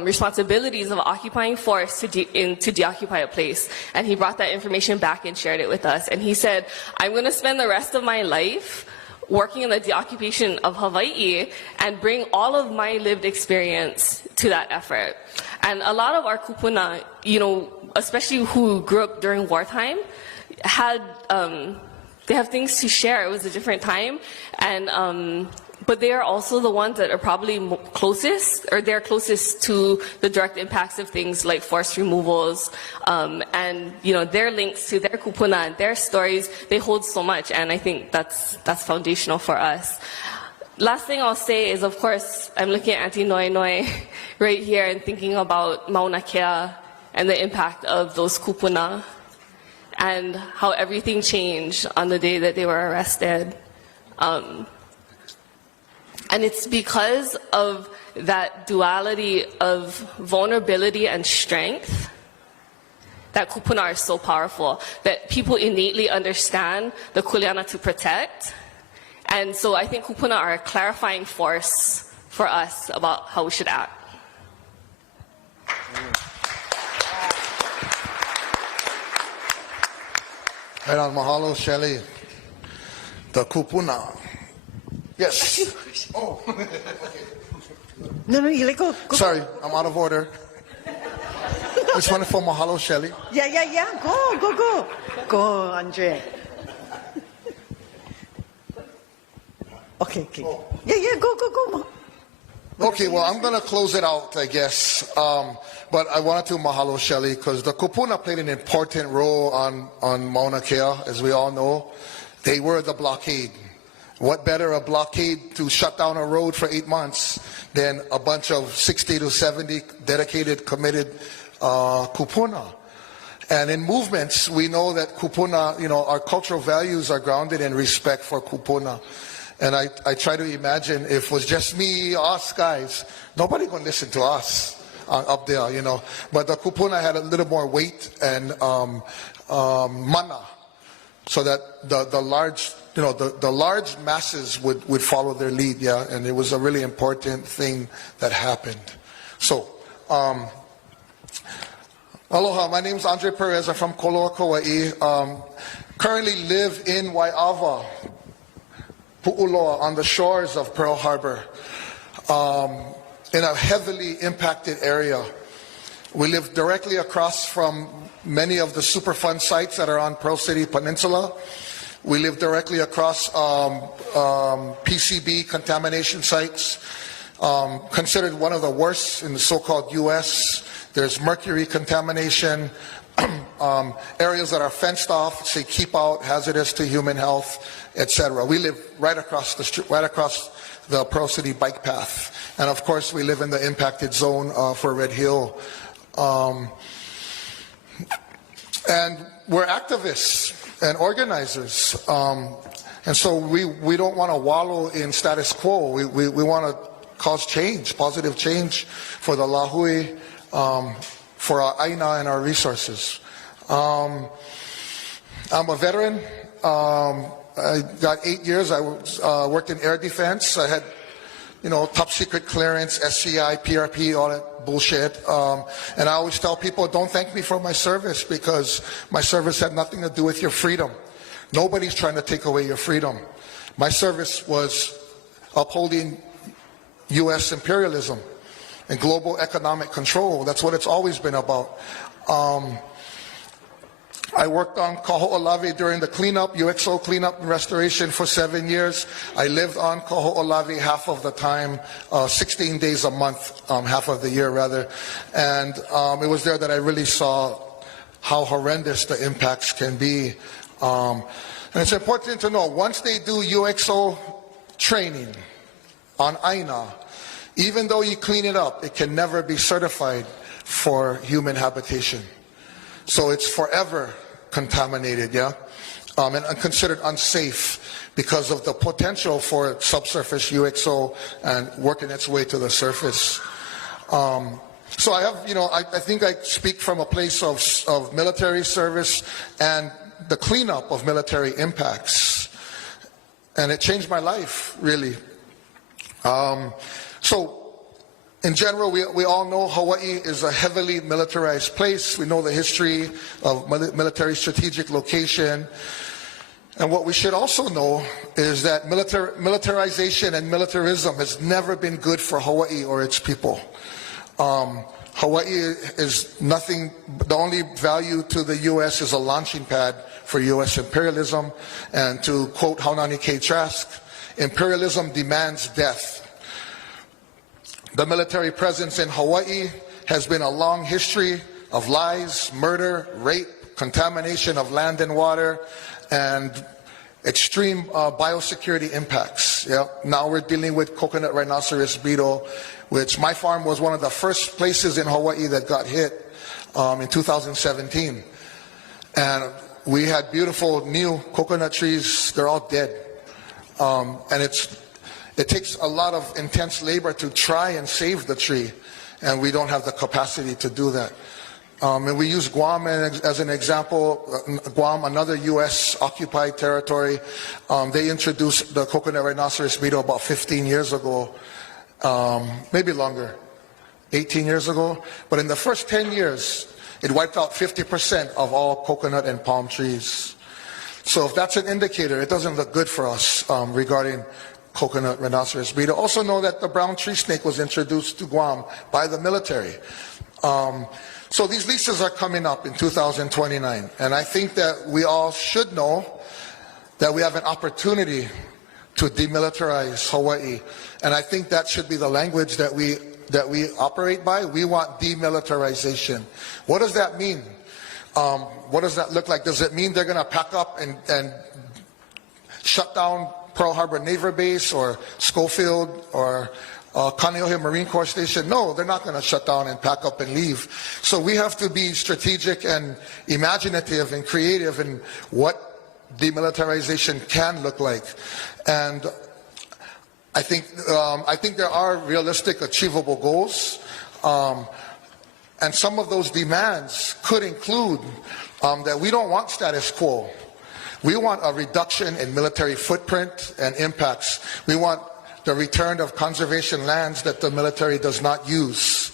responsibilities of occupying force to deoccupy a place. And he brought that information back and shared it with us. And he said, I'm going to spend the rest of my life working in the deoccupation of Hawaii and bring all of my lived experience to that effort. And a lot of our kupuna, you know, especially who grew up during wartime, had, they have things to share. It was a different time. And, but they are also the ones that are probably closest, or they're closest to the direct impacts of things like forced removals, and you know, their links to their kupuna and their stories, they hold so much, and I think that's foundational for us. Last thing I'll say is, of course, I'm looking at Auntie Noi Noi right here and thinking about Mauna Kea and the impact of those kupuna and how everything changed on the day that they were arrested. And it's because of that duality of vulnerability and strength that kupuna are so powerful, that people innately understand the kuleana to protect. And so I think kupuna are a clarifying force for us about how we should act. Right on, mahalo, Shelley. The kupuna. Yes. Oh. Okay. No, you let go. Sorry, I'm out of order. It's wonderful, mahalo, Shelley. Yeah. Go, Andre. Okay. Yeah, go. Okay, well, I'm going to close it out, I guess. But I wanted to mahalo Shelley because the kupuna played an important role on Mauna Kea, as we all know. They were the blockade. What better a blockade to shut down a road for 8 months than a bunch of 60 to 70 dedicated, committed kupuna. And in movements, we know that kupuna, you know, our cultural values are grounded in respect for kupuna. And I try to imagine if it was just me, us guys, nobody gonna listen to us up there, you know. But the kupuna had a little more weight and mana, so that the large, you know, the large masses would follow their lead, yeah. And it was a really important thing that happened. So, aloha, my name is Andre Perez. I'm from Koloa, Kauai. Currently live in Waiawa, Pu'uloa, on the shores of Pearl Harbor, in a heavily impacted area. We live directly across from many of the Superfund sites that are on Pearl City Peninsula. We live directly across PCB contamination sites, considered one of the worst in the so-called U.S. There's mercury contamination, areas that are fenced off, say keep out, hazardous to human health, etc. We live right across the street, right across the Pearl City bike path, and of course we live in the impacted zone for Red Hill. And we're activists and organizers, and so we don't want to wallow in status quo. We want to cause change, positive change for the Lahui, for our ʻāina and our resources. I'm a veteran. I got 8 years. I worked in air defense. I had, you know, top secret clearance, SCI, PRP, all that bullshit. And I always tell people, don't thank me for my service, because my service had nothing to do with your freedom. Nobody's trying to take away your freedom. My service was upholding U.S. imperialism and global economic control. That's what it's always been about. I worked on Kaho'olawe during the cleanup, UXO cleanup and restoration for 7 years. I lived on Kaho'olawe half of the time, 16 days a month, half of the year rather. And it was there that I really saw how horrendous the impacts can be. And it's important to know, once they do UXO training on ʻāina, even though you clean it up, it can never be certified for human habitation. So it's forever contaminated, yeah? And considered unsafe because of the potential for subsurface UXO and working its way to the surface. So I have, I think I speak from a place of military service and the cleanup of military impacts. And it changed my life, really. So in general, we all know Hawaii is a heavily militarized place. We know the history of military strategic location. And what we should also know is that militarization and militarism has never been good for Hawaii or its people. Hawaii is nothing, the only value to the U.S. is a launching pad for U.S. imperialism. And to quote Haunani K. Trask, imperialism demands death. The military presence in Hawaii has been a long history of lies, murder, rape, contamination of land and water, and extreme biosecurity impacts. Yeah. Now we're dealing with coconut rhinoceros beetle, which my farm was one of the first places in Hawaii that got hit in 2017. And we had beautiful new coconut trees. They're all dead. And it takes a lot of intense labor to try and save the tree. And we don't have the capacity to do that. And we use Guam as an example. Guam, another U.S. occupied territory. They introduced the coconut rhinoceros beetle about 15 years ago. Maybe longer, 18 years ago. But in the first 10 years, it wiped out 50% of all coconut and palm trees. So if that's an indicator, it doesn't look good for us regarding coconut rhinoceros beetle. Also know that the brown tree snake was introduced to Guam by the military. So these leases are coming up in 2029. And I think that we all should know that we have an opportunity to demilitarize Hawaii. And I think that should be the language that we operate by. We want demilitarization. What does that mean? What does that look like? Does it mean they're going to pack up and shut down Pearl Harbor Naval Base or Schofield or Kaneohe Marine Corps Station? No, they're not going to shut down and pack up and leave. So we have to be strategic and imaginative and creative in what demilitarization can look like. And I think there are realistic, achievable goals. And some of those demands could include that we don't want status quo. We want a reduction in military footprint and impacts. We want the return of conservation lands that the military does not use.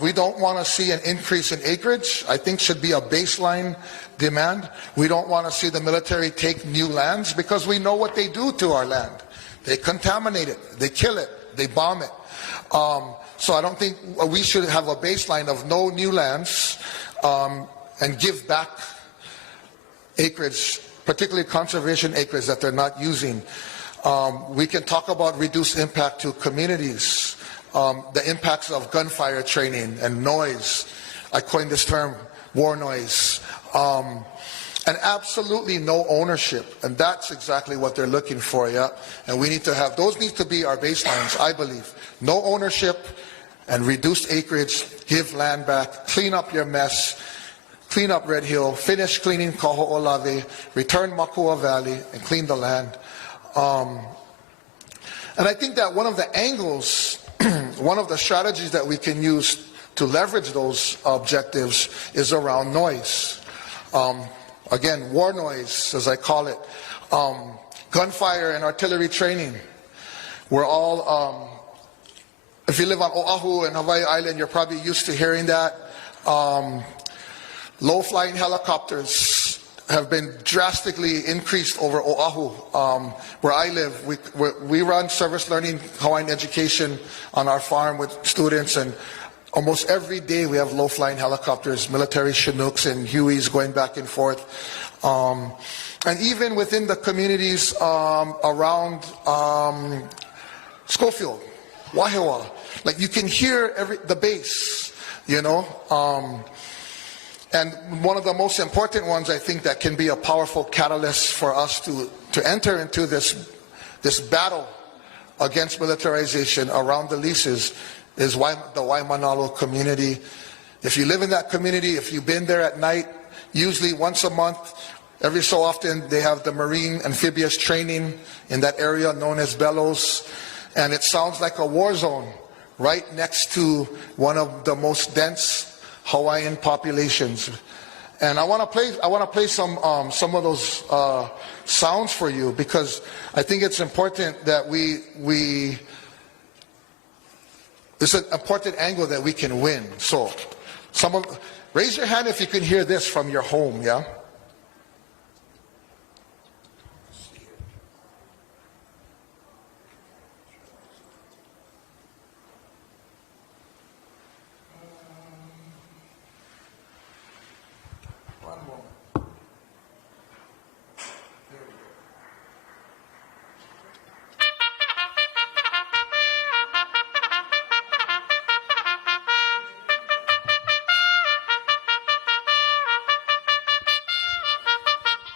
We don't want to see an increase in acreage. I think should be a baseline demand. We don't want to see the military take new lands because we know what they do to our land. They contaminate it, they kill it, they bomb it. So I don't think we should have a baseline of no new lands and give back acreage, particularly conservation acreage that they're not using. We can talk about reduced impact to communities, the impacts of gunfire training and noise. I coined this term, war noise. And absolutely no ownership. And that's exactly what they're looking for, yeah? And we need to have, those need to be our baselines, I believe. No ownership and reduced acreage, give land back, clean up your mess, clean up Red Hill, finish cleaning Kaho'olawe, return Makua Valley, and clean the land. And I think that one of the angles, one of the strategies that we can use to leverage those objectives is around noise. Again, war noise, as I call it. Gunfire and artillery training. We're all, if you live on Oahu and Hawaii Island, you're probably used to hearing that. Low-flying helicopters have been drastically increased over Oahu. Where I live, we run service learning Hawaiian education on our farm with students, and almost every day we have low-flying helicopters, military Chinooks and Hueys going back and forth. And even within the communities around Schofield, Wahiawa, like you can hear the bass, you know. And one of the most important ones, I think, that can be a powerful catalyst for us to enter into this battle against militarization around the leases is the Waimanalo community. If you live in that community, if you've been there at night, usually once a month, every so often, they have the marine amphibious training in that area known as Bellows. And it sounds like a war zone right next to one of the most dense Hawaiian populations. And I want to play some of those sounds for you, because I think it's important that it's an important angle that we can win. So, raise your hand if you can hear this from your home, yeah?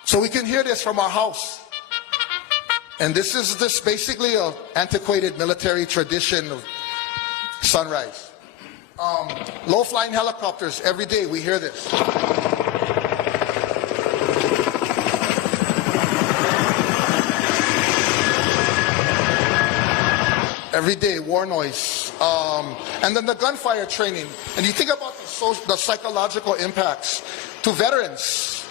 So we can hear this from our house. And this is basically an antiquated military tradition of sunrise. Low-flying helicopters, every day we hear this. Every day, war noise. And then the gunfire training. And you think about the psychological impacts to veterans.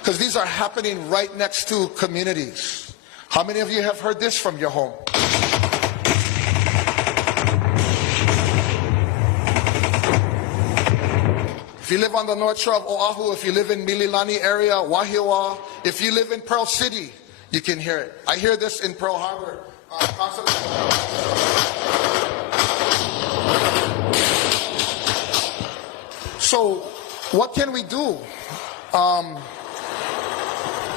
Because these are happening right next to communities. How many of you have heard this from your home? If you live on the North Shore of Oahu, if you live in Mililani area, Wahiawa, if you live in Pearl City, you can hear it. I hear this in Pearl Harbor constantly. So, what can we do?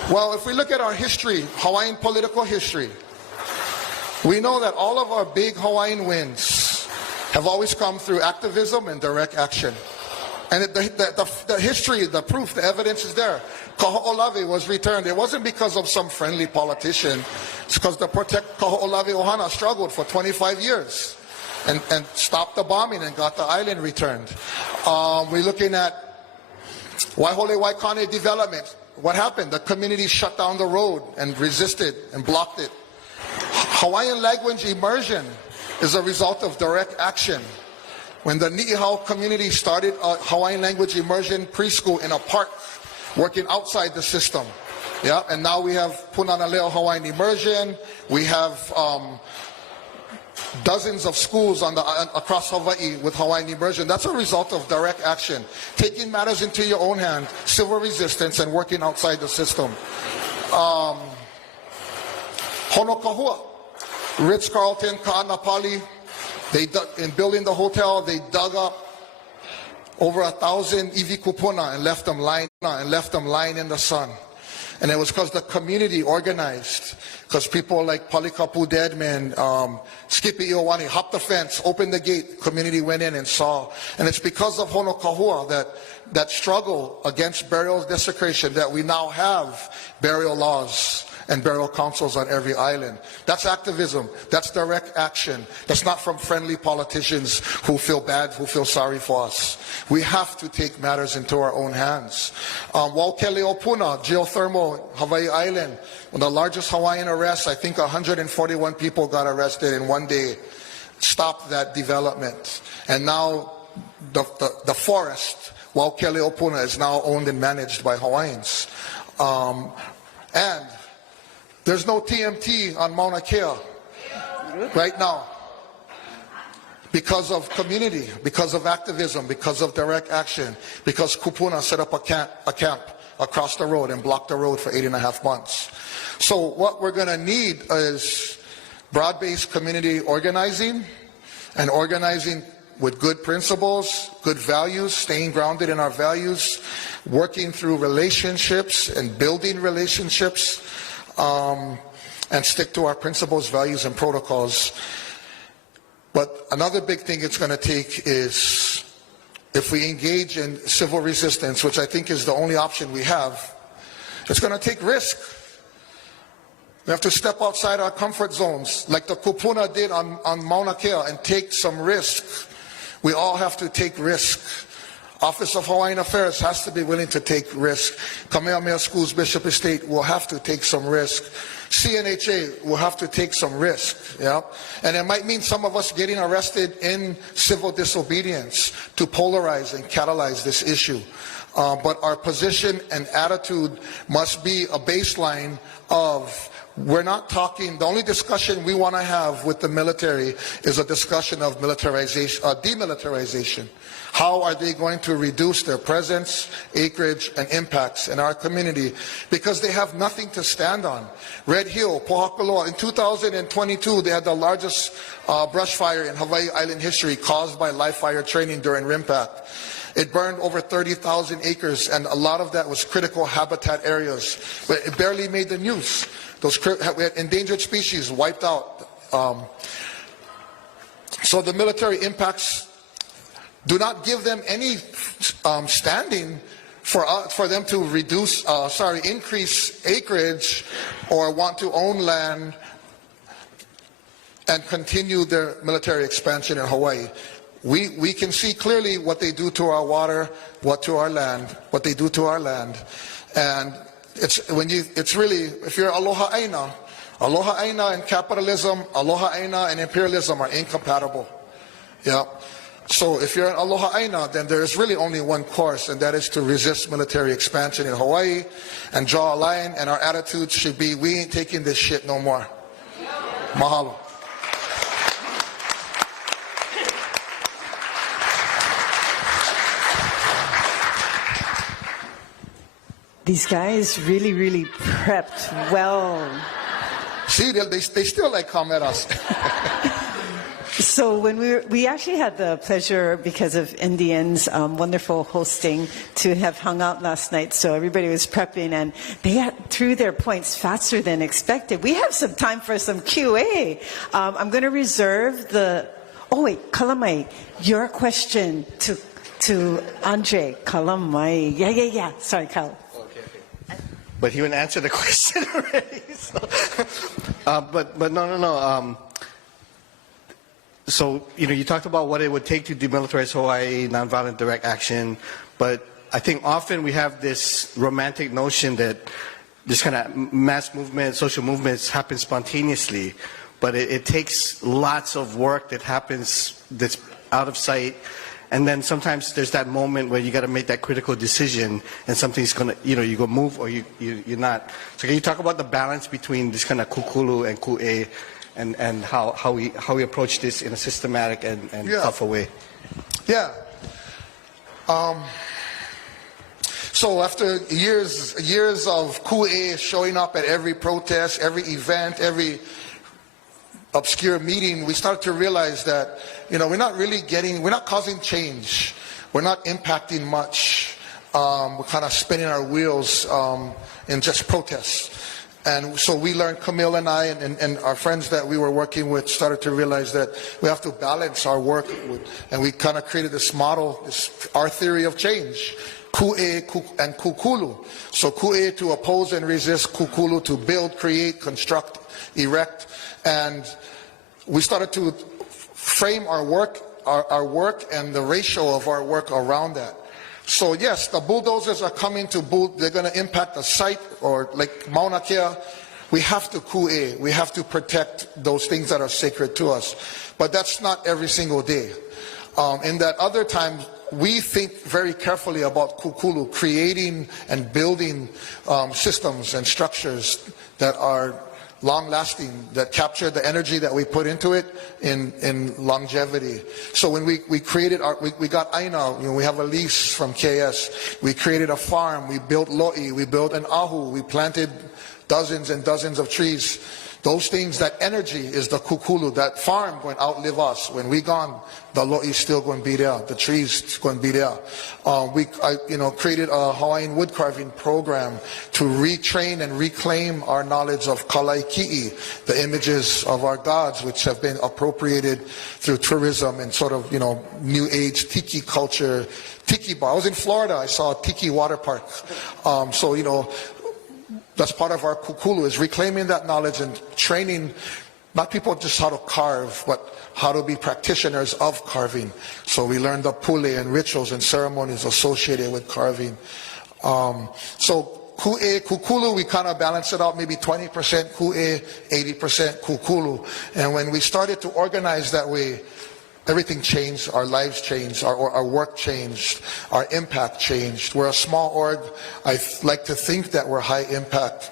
Well, if we look at our history, Hawaiian political history, we know that all of our big Hawaiian wins have always come through activism and direct action. And the history, the proof, the evidence is there. Kaho'olawe was returned. It wasn't because of some friendly politician. It's because the Kaho'olawe Ohana struggled for 25 years and stopped the bombing and got the island returned. We're looking at Waihole Waikane development. What happened? The community shut down the road and resisted and blocked it. Hawaiian language immersion is a result of direct action. When the Ni'ihau community started a Hawaiian language immersion preschool in a park, working outside the system. Yeah, and now we have Punana Leo Hawaiian immersion. We have dozens of schools across Hawaii with Hawaiian immersion. That's a result of direct action. Taking matters into your own hand, civil resistance, and working outside the system. Honokahua, Ritz-Carlton, Ka'anapali, in building the hotel, they dug up over 1,000 iwi kupuna and left them lying in the sun. And it was because the community organized, because people like Palikapu Deadman, Skippy Iowani hopped the fence, opened the gate, community went in and saw. And it's because of Honokahua that struggle against burial desecration that we now have burial laws and burial councils on every island. That's activism. That's direct action. That's not from friendly politicians who feel bad, who feel sorry for us. We have to take matters into our own hands. Waukeleopuna, geothermal, Hawaii Island, the largest Hawaiian arrest, I think 141 people got arrested in one day, stopped that development. And now the forest, Waukeleopuna, is now owned and managed by Hawaiians. And there's no TMT on Mauna Kea right now because of community, because of activism, because of direct action, because kupuna set up a camp across the road and blocked the road for 8.5 months. So what we're going to need is broad-based community organizing, and organizing with good principles, good values, staying grounded in our values, working through relationships and building relationships, and stick to our principles, values, and protocols. But another big thing it's going to take is, if we engage in civil resistance, which I think is the only option we have, it's going to take risk. We have to step outside our comfort zones, like the kupuna did on Mauna Kea, and take some risk. We all have to take risk. Office of Hawaiian Affairs has to be willing to take risk. Kamehameha Schools Bishop Estate will have to take some risk. CNHA will have to take some risk, yeah? And it might mean some of us getting arrested in civil disobedience to polarize and catalyze this issue. But our position and attitude must be a baseline of, we're not talking, the only discussion we want to have with the military is a discussion of militarization, demilitarization. How are they going to reduce their presence, acreage, and impacts in our community? Because they have nothing to stand on. Red Hill, Pohakaloa, in 2022, they had the largest brush fire in Hawaii Island history caused by live fire training during RIMPAC. It burned over 30,000 acres, and a lot of that was critical habitat areas. But it barely made the news. We had endangered species wiped out. So the military impacts do not give them any standing for them to increase acreage or want to own land and continue their military expansion in Hawaii. We can see clearly what they do to our water, what they do to our land, and it's really, if you're aloha ʻāina and capitalism, aloha ʻāina and imperialism are incompatible. Yeah. So if you're an aloha ʻāina, then there is really only one course, and that is to resist military expansion in Hawaii and draw a line, and our attitude should be, we ain't taking this shit no more. Mahalo. These guys really, really prepped well. See, they still like come at us. So when we actually had the pleasure, because of Indians' wonderful hosting, to have hung out last night. So everybody was prepping, and they threw their points faster than expected. We have some time for some QA. I'm going to reserve the. Oh wait, Kalama, your question to Andre. Kalama, yeah. Sorry, Kal. But he would answer the question already. So. But no. So, you talked about what it would take to demilitarize Hawaii, nonviolent direct action, but I think often we have this romantic notion that this kind of mass movement, social movements happen spontaneously, but it takes lots of work that happens that's out of sight. And then sometimes there's that moment where you got to make that critical decision, and something's gonna, you go move or you're not. So can you talk about the balance between this kind of kukulu and ku'e, and how we approach this in a systematic and tougher way? Yeah. So after years of ku'e showing up at every protest, every event, every obscure meeting, we started to realize that, we're not causing change. We're not impacting much. We're kind of spinning our wheels in just protests. And so we learned, Camille and I and our friends that we were working with started to realize that we have to balance our work and we kind of created this model, our theory of change. Ku'e and kukulu. So ku'e to oppose and resist, kukulu to build, create, construct, erect. And we started to frame our work and the ratio of our work around that. So yes, the bulldozers are coming to they're going to impact the site, or like Mauna Kea. We have to ku'e, we have to protect those things that are sacred to us. But that's not every single day. In that other time, we think very carefully about kukulu, creating and building systems and structures that are long-lasting, that capture the energy that we put into it in longevity. So when we created we got ʻāina, we have a lease from KS. We created a farm, we built lo'i, we built an ahu, we planted dozens and dozens of trees. Those things, that energy is the kukulu. That farm going to outlive us. When we gone, the lo'i still going to be there. The trees going to be there. I created a Hawaiian wood carving program to retrain and reclaim our knowledge of kalaiki'i, the images of our gods, which have been appropriated through tourism and sort of, new age tiki culture, tiki bar. I was in Florida. I saw a tiki water park. That's part of our kukulu, is reclaiming that knowledge and training not people just how to carve, but how to be practitioners of carving. So we learned the pule and rituals and ceremonies associated with carving. So ku'e, kukulu, we kind of balance it out, maybe 20% ku'e, 80% kukulu. And when we started to organize that way, everything changed, our lives changed, our work changed, our impact changed. We're a small org. I like to think that we're high impact.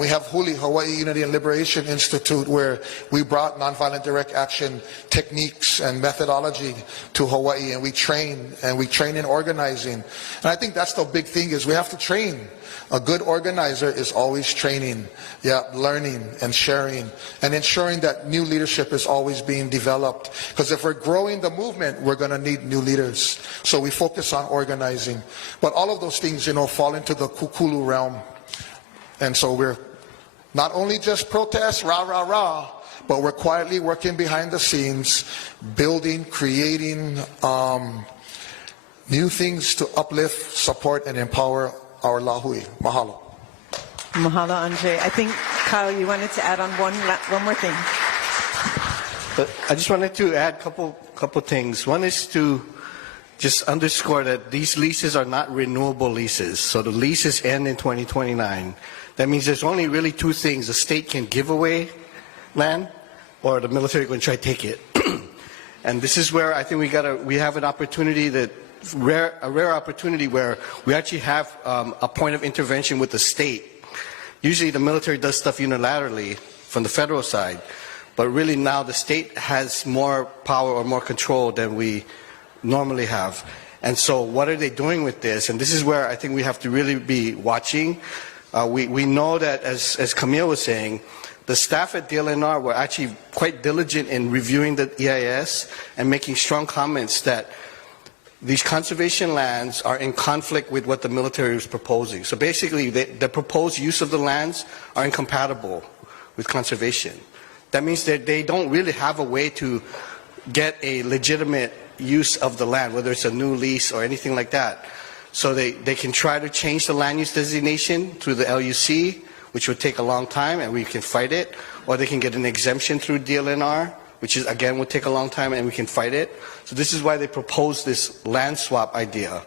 We have Huli, Hawaii Unity and Liberation Institute, where we brought nonviolent direct action techniques and methodology to Hawaii, and we train in organizing. And I think that's the big thing, is we have to train. A good organizer is always training, learning and sharing, and ensuring that new leadership is always being developed. Because if we're growing the movement, we're going to need new leaders. So we focus on organizing. But all of those things, fall into the kukulu realm. And so we're not only just protest, rah, rah, rah, but we're quietly working behind the scenes, building, creating new things to uplift, support, and empower our lahui. Mahalo. Mahalo, Andre. I think, Kyle, you wanted to add on one more thing. But I just wanted to add a couple things. One is to just underscore that these leases are not renewable leases. So the leases end in 2029. That means there's only really two things. The state can give away land, or the military can try to take it. And this is where I think we have an opportunity a rare opportunity where we actually have a point of intervention with the state. Usually the military does stuff unilaterally from the federal side, but really now the state has more power or more control than we normally have. And so what are they doing with this? And this is where I think we have to really be watching. We know that, as Camille was saying, the staff at DLNR were actually quite diligent in reviewing the EIS and making strong comments that these conservation lands are in conflict with what the military is proposing. So basically, the proposed use of the lands are incompatible with conservation. That means that they don't really have a way to get a legitimate use of the land, whether it's a new lease or anything like that. So they can try to change the land use designation through the LUC, which would take a long time and we can fight it, or they can get an exemption through DLNR, which is, again, would take a long time and we can fight it. So this is why they proposed this land swap idea.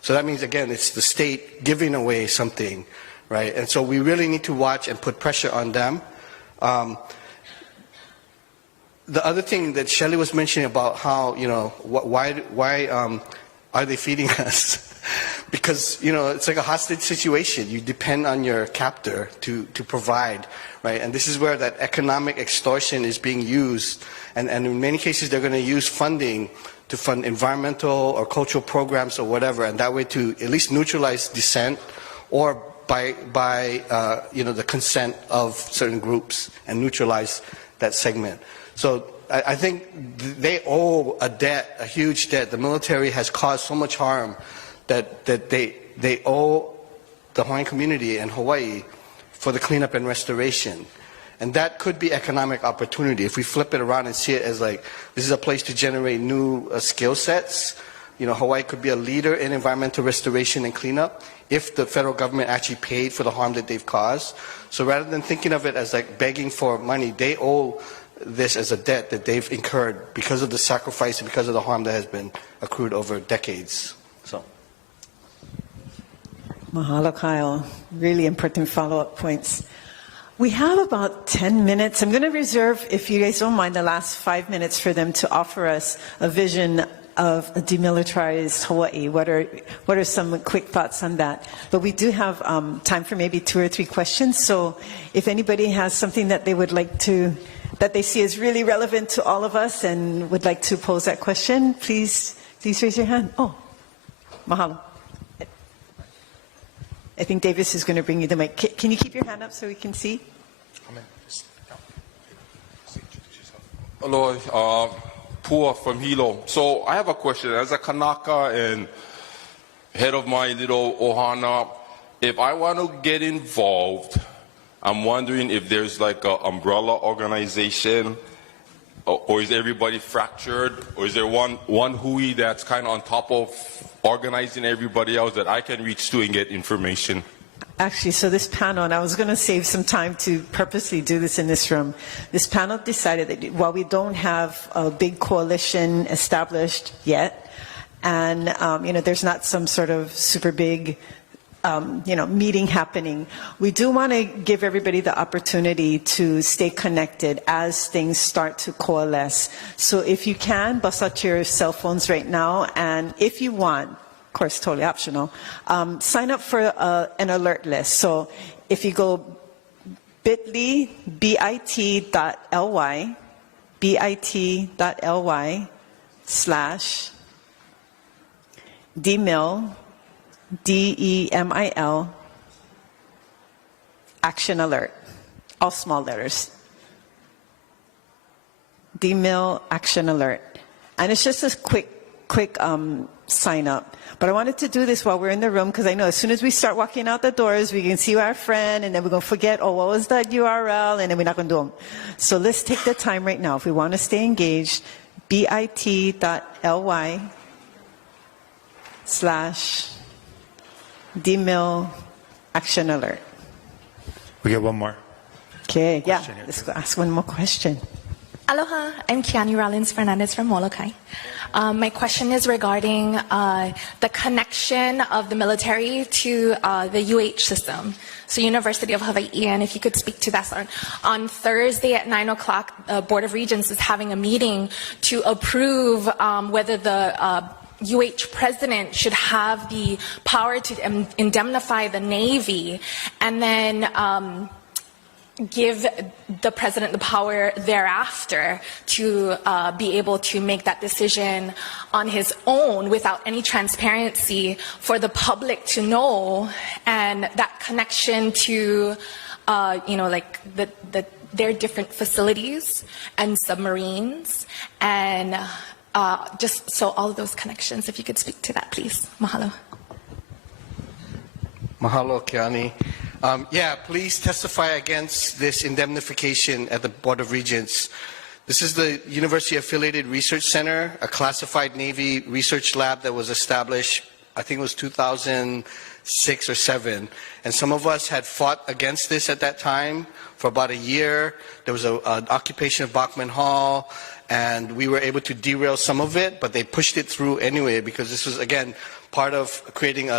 So that means, again, it's the state giving away something, right? And so we really need to watch and put pressure on them. The other thing that Shelley was mentioning about how, why are they feeding us? Because, it's like a hostage situation. You depend on your captor to provide, right? And this is where that economic extortion is being used. And in many cases, they're going to use funding to fund environmental or cultural programs or whatever, and that way to at least neutralize dissent, or by the consent of certain groups, and neutralize that segment. So I think they owe a debt, a huge debt. The military has caused so much harm that they owe the Hawaiian community and Hawaii for the cleanup and restoration. And that could be economic opportunity. If we flip it around and see it as like, this is a place to generate new skill sets. Hawaii could be a leader in environmental restoration and cleanup if the federal government actually paid for the harm that they've caused. So rather than thinking of it as like begging for money, they owe this as a debt that they've incurred because of the sacrifice and because of the harm that has been accrued over decades. So. Mahalo, Kyle. Really important follow-up points. We have about 10 minutes. I'm going to reserve, if you guys don't mind, the last 5 minutes for them to offer us a vision of a demilitarized Hawaii. What are some quick thoughts on that? But we do have time for maybe 2 or 3 questions. So if anybody has something that they would like to, that they see as really relevant to all of us and would like to pose that question, please raise your hand. Oh, mahalo. I think Davis is going to bring you the mic. Can you keep your hand up so we can see? Hello, Pua from Hilo. So I have a question. As a Kanaka and head of my little ohana, if I want to get involved, I'm wondering if there's like an umbrella organization, or is everybody fractured, or is there one hui that's kind of on top of organizing everybody else that I can reach to and get information? Actually, so this panel, and I was going to save some time to purposely do this in this room, this panel decided that while we don't have a big coalition established yet, and there's not some sort of super big meeting happening. We do want to give everybody the opportunity to stay connected as things start to coalesce. So if you can, bust out your cell phones right now, and if you want, of course, totally optional, sign up for an alert list. So if you go bit.ly, bit.ly/Demil, DEMIL, action alert, all small letters. Demil action alert. And it's just a quick sign up. But I wanted to do this while we're in the room, because I know as soon as we start walking out the doors, we can see our friend, and then we're going to forget, oh, what was that URL? And then we're not going to do them. So let's take the time right now. If we want to stay engaged, bit.ly/Demil action alert. We get one more. Okay, yeah, let's go ask one more question. Aloha, I'm Keanu Rollins Fernandez from Molokai. My question is regarding the connection of the military to the UH system. So University of Hawaii, and if you could speak to that. On Thursday at 9 o'clock, the Board of Regents is having a meeting to approve whether the UH president should have the power to indemnify the Navy, and then give the president the power thereafter to be able to make that decision on his own without any transparency for the public to know, and that connection to like their different facilities and submarines, and just so all of those connections, if you could speak to that, please. Mahalo. Mahalo, Keani. Please testify against this indemnification at the Board of Regents. This is the University Affiliated Research Center, a classified Navy research lab that was established, I think it was 2006 or 7. And some of us had fought against this at that time for about a year. There was an occupation of Bachman Hall, and we were able to derail some of it, but they pushed it through anyway, because this was, again, part of creating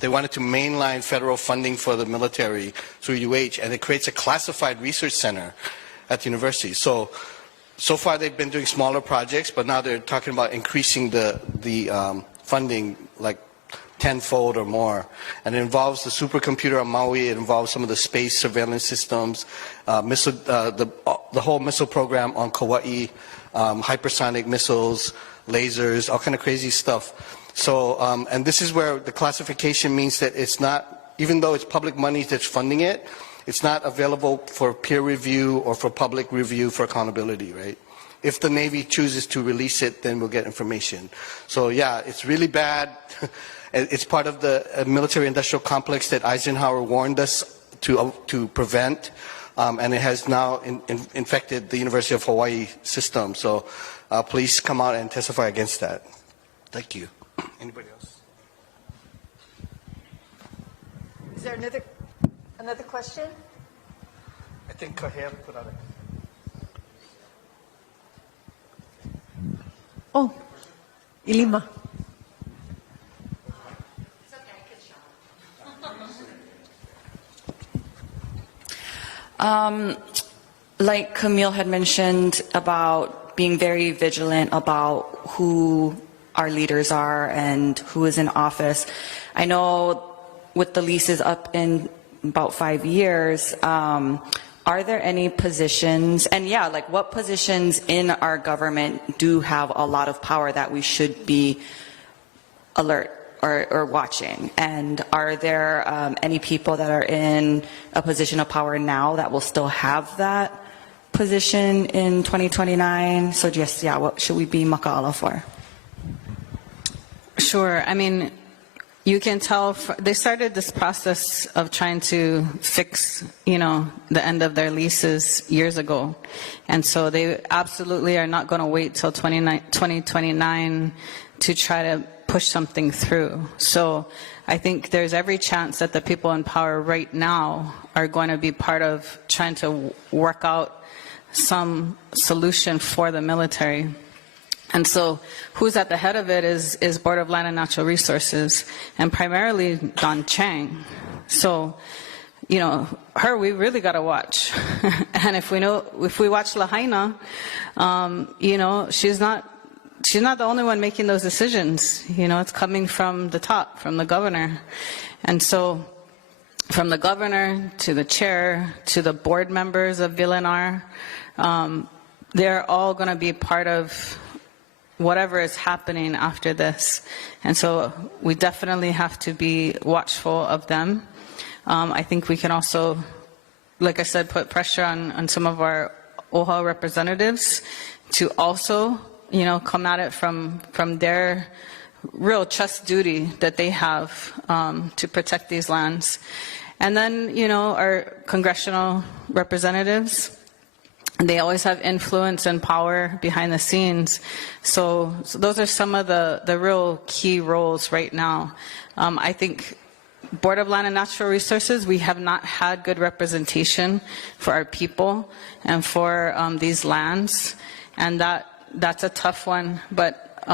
they wanted to mainline federal funding for the military through UH, and it creates a classified research center at the university. So far they've been doing smaller projects, but now they're talking about increasing the funding like tenfold or more. And it involves the supercomputer on Maui, it involves some of the space surveillance systems, the whole missile program on Kauai, hypersonic missiles, lasers, all kind of crazy stuff. So, and this is where the classification means that it's not, even though it's public money that's funding it, it's not available for peer review or for public review for accountability, right? If the Navy chooses to release it, then we'll get information. So yeah, it's really bad. It's part of the military-industrial complex that Eisenhower warned us to prevent, and it has now infected the University of Hawaii system. So please come out and testify against that. Thank you. Anybody else? Is there another question? I think Kajihiro put out Oh, Ilima. Like Camille had mentioned about being very vigilant about who our leaders are and who is in office. I know with the leases up in about 5 years, are there any positions, and yeah, like what positions in our government do have a lot of power that we should be alert or watching? And are there any people that are in a position of power now that will still have that position in 2029? So just, yeah, what should we be maka'ala for? Sure. I mean, you can tell they started this process of trying to fix, the end of their leases years ago. And so they absolutely are not going to wait till 2029 to try to push something through. So I think there's every chance that the people in power right now are going to be part of trying to work out some solution for the military. And so who's at the head of it is Board of Land and Natural Resources, and primarily Don Chang. So, you know, her we really got to watch. And if we watch Lahaina, you know, she's not the only one making those decisions. You know, it's coming from the top, from the governor. And so from the governor to the chair to the board members of VLNR, they're all going to be part of whatever is happening after this. And so we definitely have to be watchful of them. I think we can also, like I said, put pressure on some of our OHA representatives to also, you know, come at it from their real trust duty that they have to protect these lands. And then, you know, our congressional representatives, they always have influence and power behind the scenes. So those are some of the real key roles right now. I think Board of Land and Natural Resources, we have not had good representation for our people and for these lands. And that's a tough one. But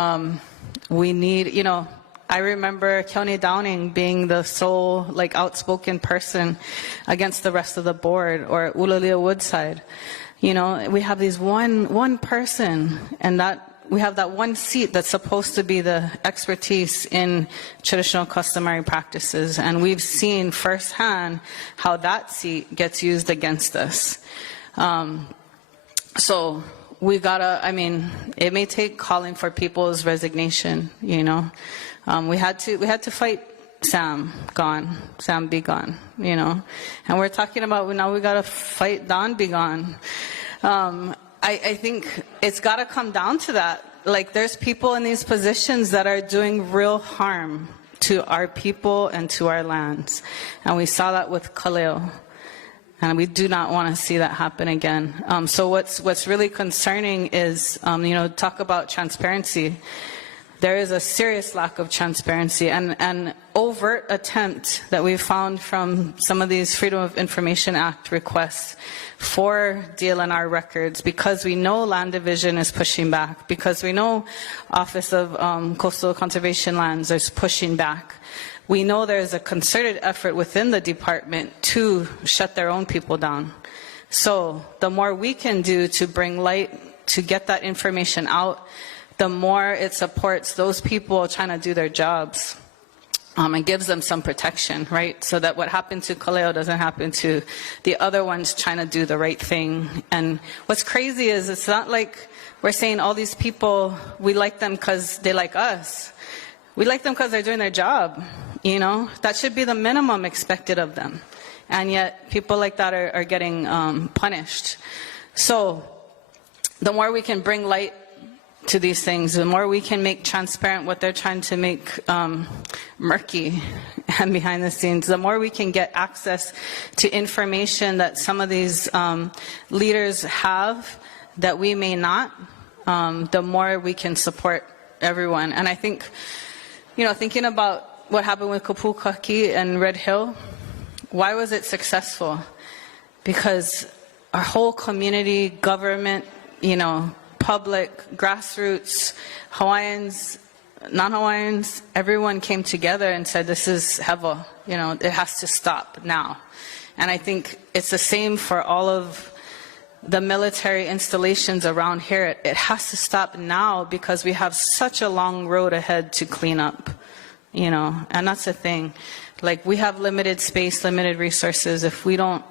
we need, you know, I remember County Downing being the sole, like, outspoken person against the rest of the board, or Ulalia Woodside. You know, we have these one person, and that we have that one seat that's supposed to be the expertise in traditional customary practices, and we've seen firsthand how that seat gets used against us. So we gotta, I mean, it may take calling for people's resignation, you know. We had to fight Sam be gone, you know. And we're talking about now we gotta fight Don be gone. I think it's gotta come down to that. Like, there's people in these positions that are doing real harm to our people and to our lands. And we saw that with Kaleo. And we do not want to see that happen again. So what's really concerning is, you know, talk about transparency. There is a serious lack of transparency and an overt attempt that we've found from some of these Freedom of Information Act requests for DLNR records, because we know Land Division is pushing back, because we know Office of Coastal Conservation Lands is pushing back. We know there's a concerted effort within the department to shut their own people down. So the more we can do to bring light, to get that information out, the more it supports those people trying to do their jobs, and gives them some protection, right? So that what happened to Kaleo doesn't happen to the other ones trying to do the right thing. And what's crazy is it's not like we're saying all these people, we like them because they like us. We like them because they're doing their job, you know? That should be the minimum expected of them. And yet people like that are getting punished. So the more we can bring light to these things, the more we can make transparent what they're trying to make murky and behind the scenes, the more we can get access to information that some of these leaders have that we may not, the more we can support everyone. And I think, you know, thinking about what happened with Kapukaki and Red Hill, why was it successful? Because our whole community, government, you know, public, grassroots, Hawaiians, non-Hawaiians, everyone came together and said, this is hevel, you know, it has to stop now. And I think it's the same for all of the military installations around here. It has to stop now because we have such a long road ahead to clean up, you know, and that's the thing. Like, we have limited space, limited resources. If we don't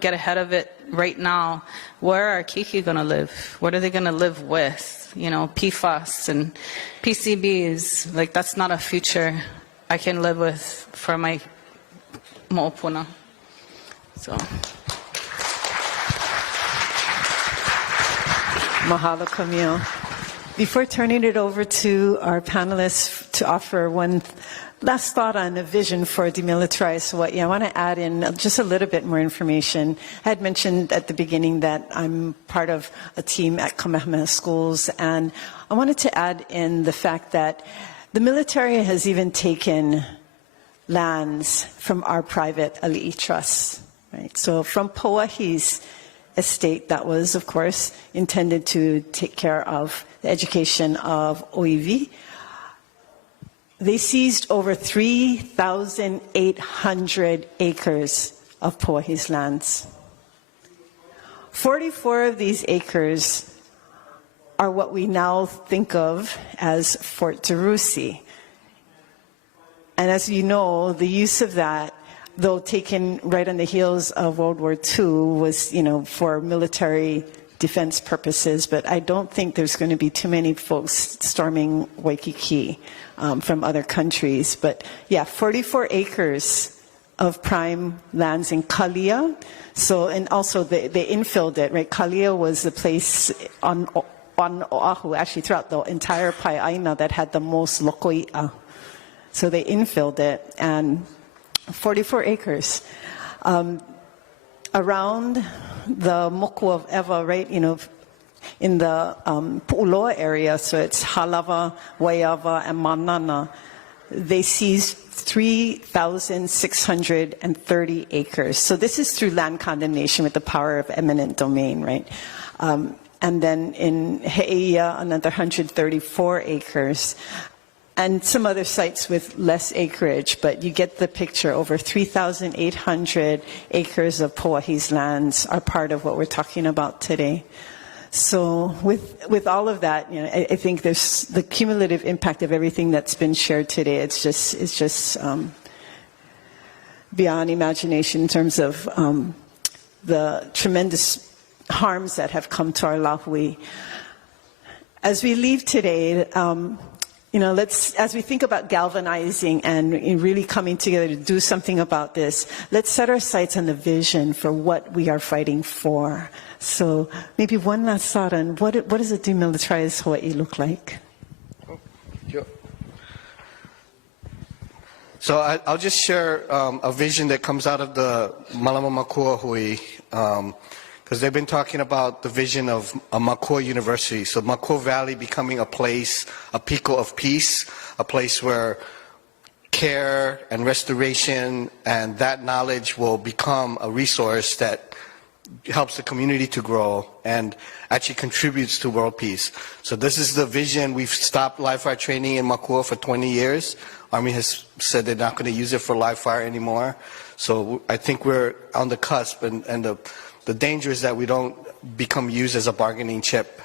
get ahead of it right now, where are Kiki going to live? What are they going to live with? You know, PFAS and PCBs. Like, that's not a future I can live with for my mo'opuna. So. Mahalo, Camille. Before turning it over to our panelists to offer one last thought on a vision for demilitarized Hawaii, I want to add in just a little bit more information. I had mentioned at the beginning that I'm part of a team at Kamehameha Schools, and I wanted to add in the fact that the military has even taken lands from our private ali'i trusts, right? So from Pauahi's estate that was, of course, intended to take care of the education of Oiwi. They seized over 3,800 acres of Pauahi's lands. 44 of these acres are what we now think of as Fort Tarusi. And as you know, the use of that, though taken right on the heels of World War II, was, for military defense purposes, but I don't think there's going to be too many folks storming Waikiki from other countries. But yeah, 44 acres of prime lands in Kalia. So, and also they infilled it, right? Kalia was the place on Oahu, actually throughout the entire ʻāina, that had the most lokoi'a. So they infilled it, and 44 acres. Around the Moku of Ewa, right, in the Pu'uloa area, so it's Halawa, Waiawa, and Manana, they seized 3,630 acres. So this is through land condemnation with the power of eminent domain, right? And then in He'eia, another 134 acres. And some other sites with less acreage, but you get the picture. Over 3,800 acres of Pauahi's lands are part of what we're talking about today. So with all of that, I think there's the cumulative impact of everything that's been shared today. It's just beyond imagination in terms of the tremendous harms that have come to our lahui. As we leave today, as we think about galvanizing and really coming together to do something about this, let's set our sights on the vision for what we are fighting for. So maybe one last thought on what does a demilitarized Hawaii look like? So I'll just share a vision that comes out of the Malama Makua Hui, because they've been talking about the vision of a Makua University. So Makua Valley becoming a place, a piko of peace, a place where care and restoration and that knowledge will become a resource that helps the community to grow and actually contributes to world peace. So this is the vision. We've stopped live fire training in Makua for 20 years. Army has said they're not going to use it for live fire anymore. So I think we're on the cusp, and the danger is that we don't become used as a bargaining chip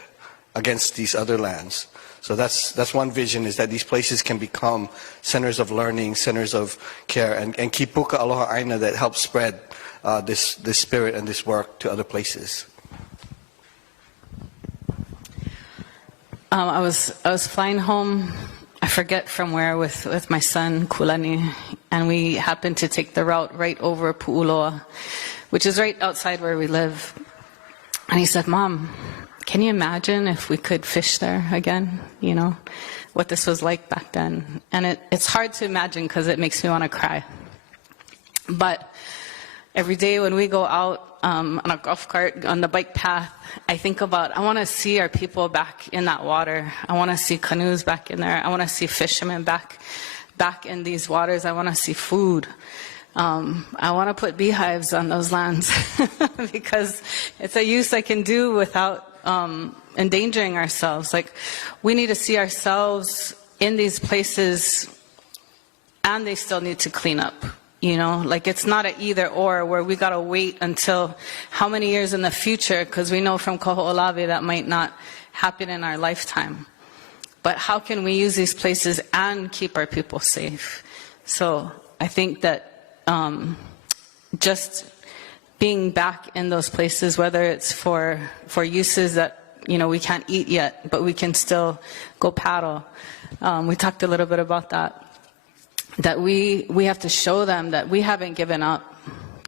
against these other lands. So that's one vision, is that these places can become centers of learning, centers of care, and kipuka aloha ʻāina that helps spread this spirit and this work to other places. I was flying home, I forget from where, with my son Kulani, and we happened to take the route right over Pu'uloa, which is right outside where we live. And he said, "Mom, can you imagine if we could fish there again? What this was like back then." And it's hard to imagine because it makes me want to cry. But every day when we go out on a golf cart, on the bike path, I think about, I want to see our people back in that water. I want to see canoes back in there. I want to see fishermen back in these waters. I want to see food. I want to put beehives on those lands because it's a use I can do without endangering ourselves. Like, we need to see ourselves in these places, and they still need to clean up. Like, it's not an either or where we got to wait until how many years in the future, because we know from Kaho'olawe that might not happen in our lifetime. But how can we use these places and keep our people safe? So I think that just being back in those places, whether it's for uses that we can't eat yet, but we can still go paddle. We talked a little bit about that. That we have to show them that we haven't given up,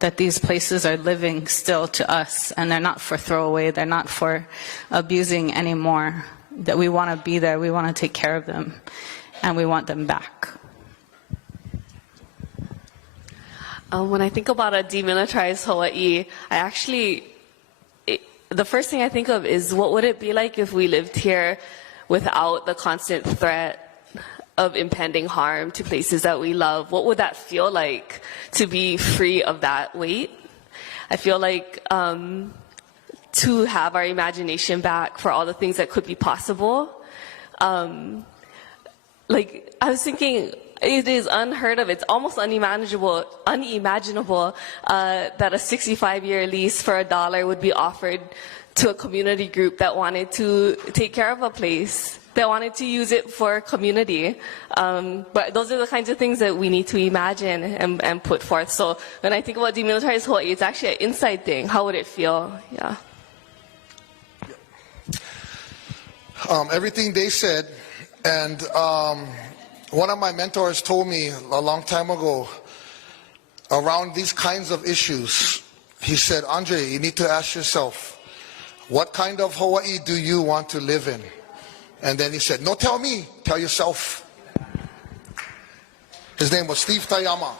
that these places are living still to us, and they're not for throwaway, they're not for abusing anymore, that we want to be there, we want to take care of them, and we want them back. When I think about a demilitarized Hawaii, the first thing I think of is, what would it be like if we lived here without the constant threat of impending harm to places that we love? What would that feel like to be free of that weight? I feel like to have our imagination back for all the things that could be possible Like, I was thinking, it is unheard of. It's almost unimaginable that a 65-year lease for $1 would be offered to a community group that wanted to take care of a place, that wanted to use it for community. But those are the kinds of things that we need to imagine and put forth. So when I think about demilitarized Hawaii, it's actually an inside thing. How would it feel? Yeah. Everything they said, and one of my mentors told me a long time ago around these kinds of issues, he said, Andre, you need to ask yourself, what kind of Hawaii do you want to live in? And then he said, no, tell me, tell yourself. His name was Steve Tayama.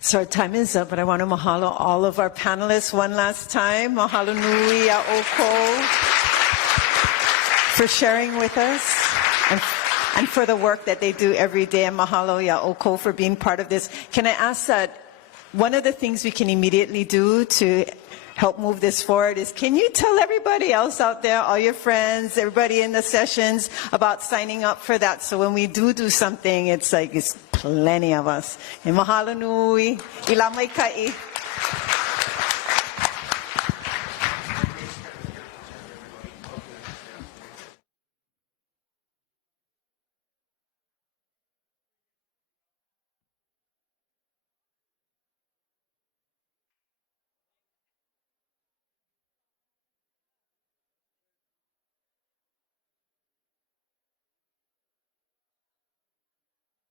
So our time is up, but I want to mahalo all of our panelists one last time. Mahalo nui a oko for sharing with us and for the work that they do every day. And mahalo ya oko for being part of this. Can I ask that one of the things we can immediately do to help move this forward is, can you tell everybody else out there, all your friends, everybody in the sessions, about signing up for that, so when we do something, it's like it's plenty of us. E mahalo nui, i la mai kai.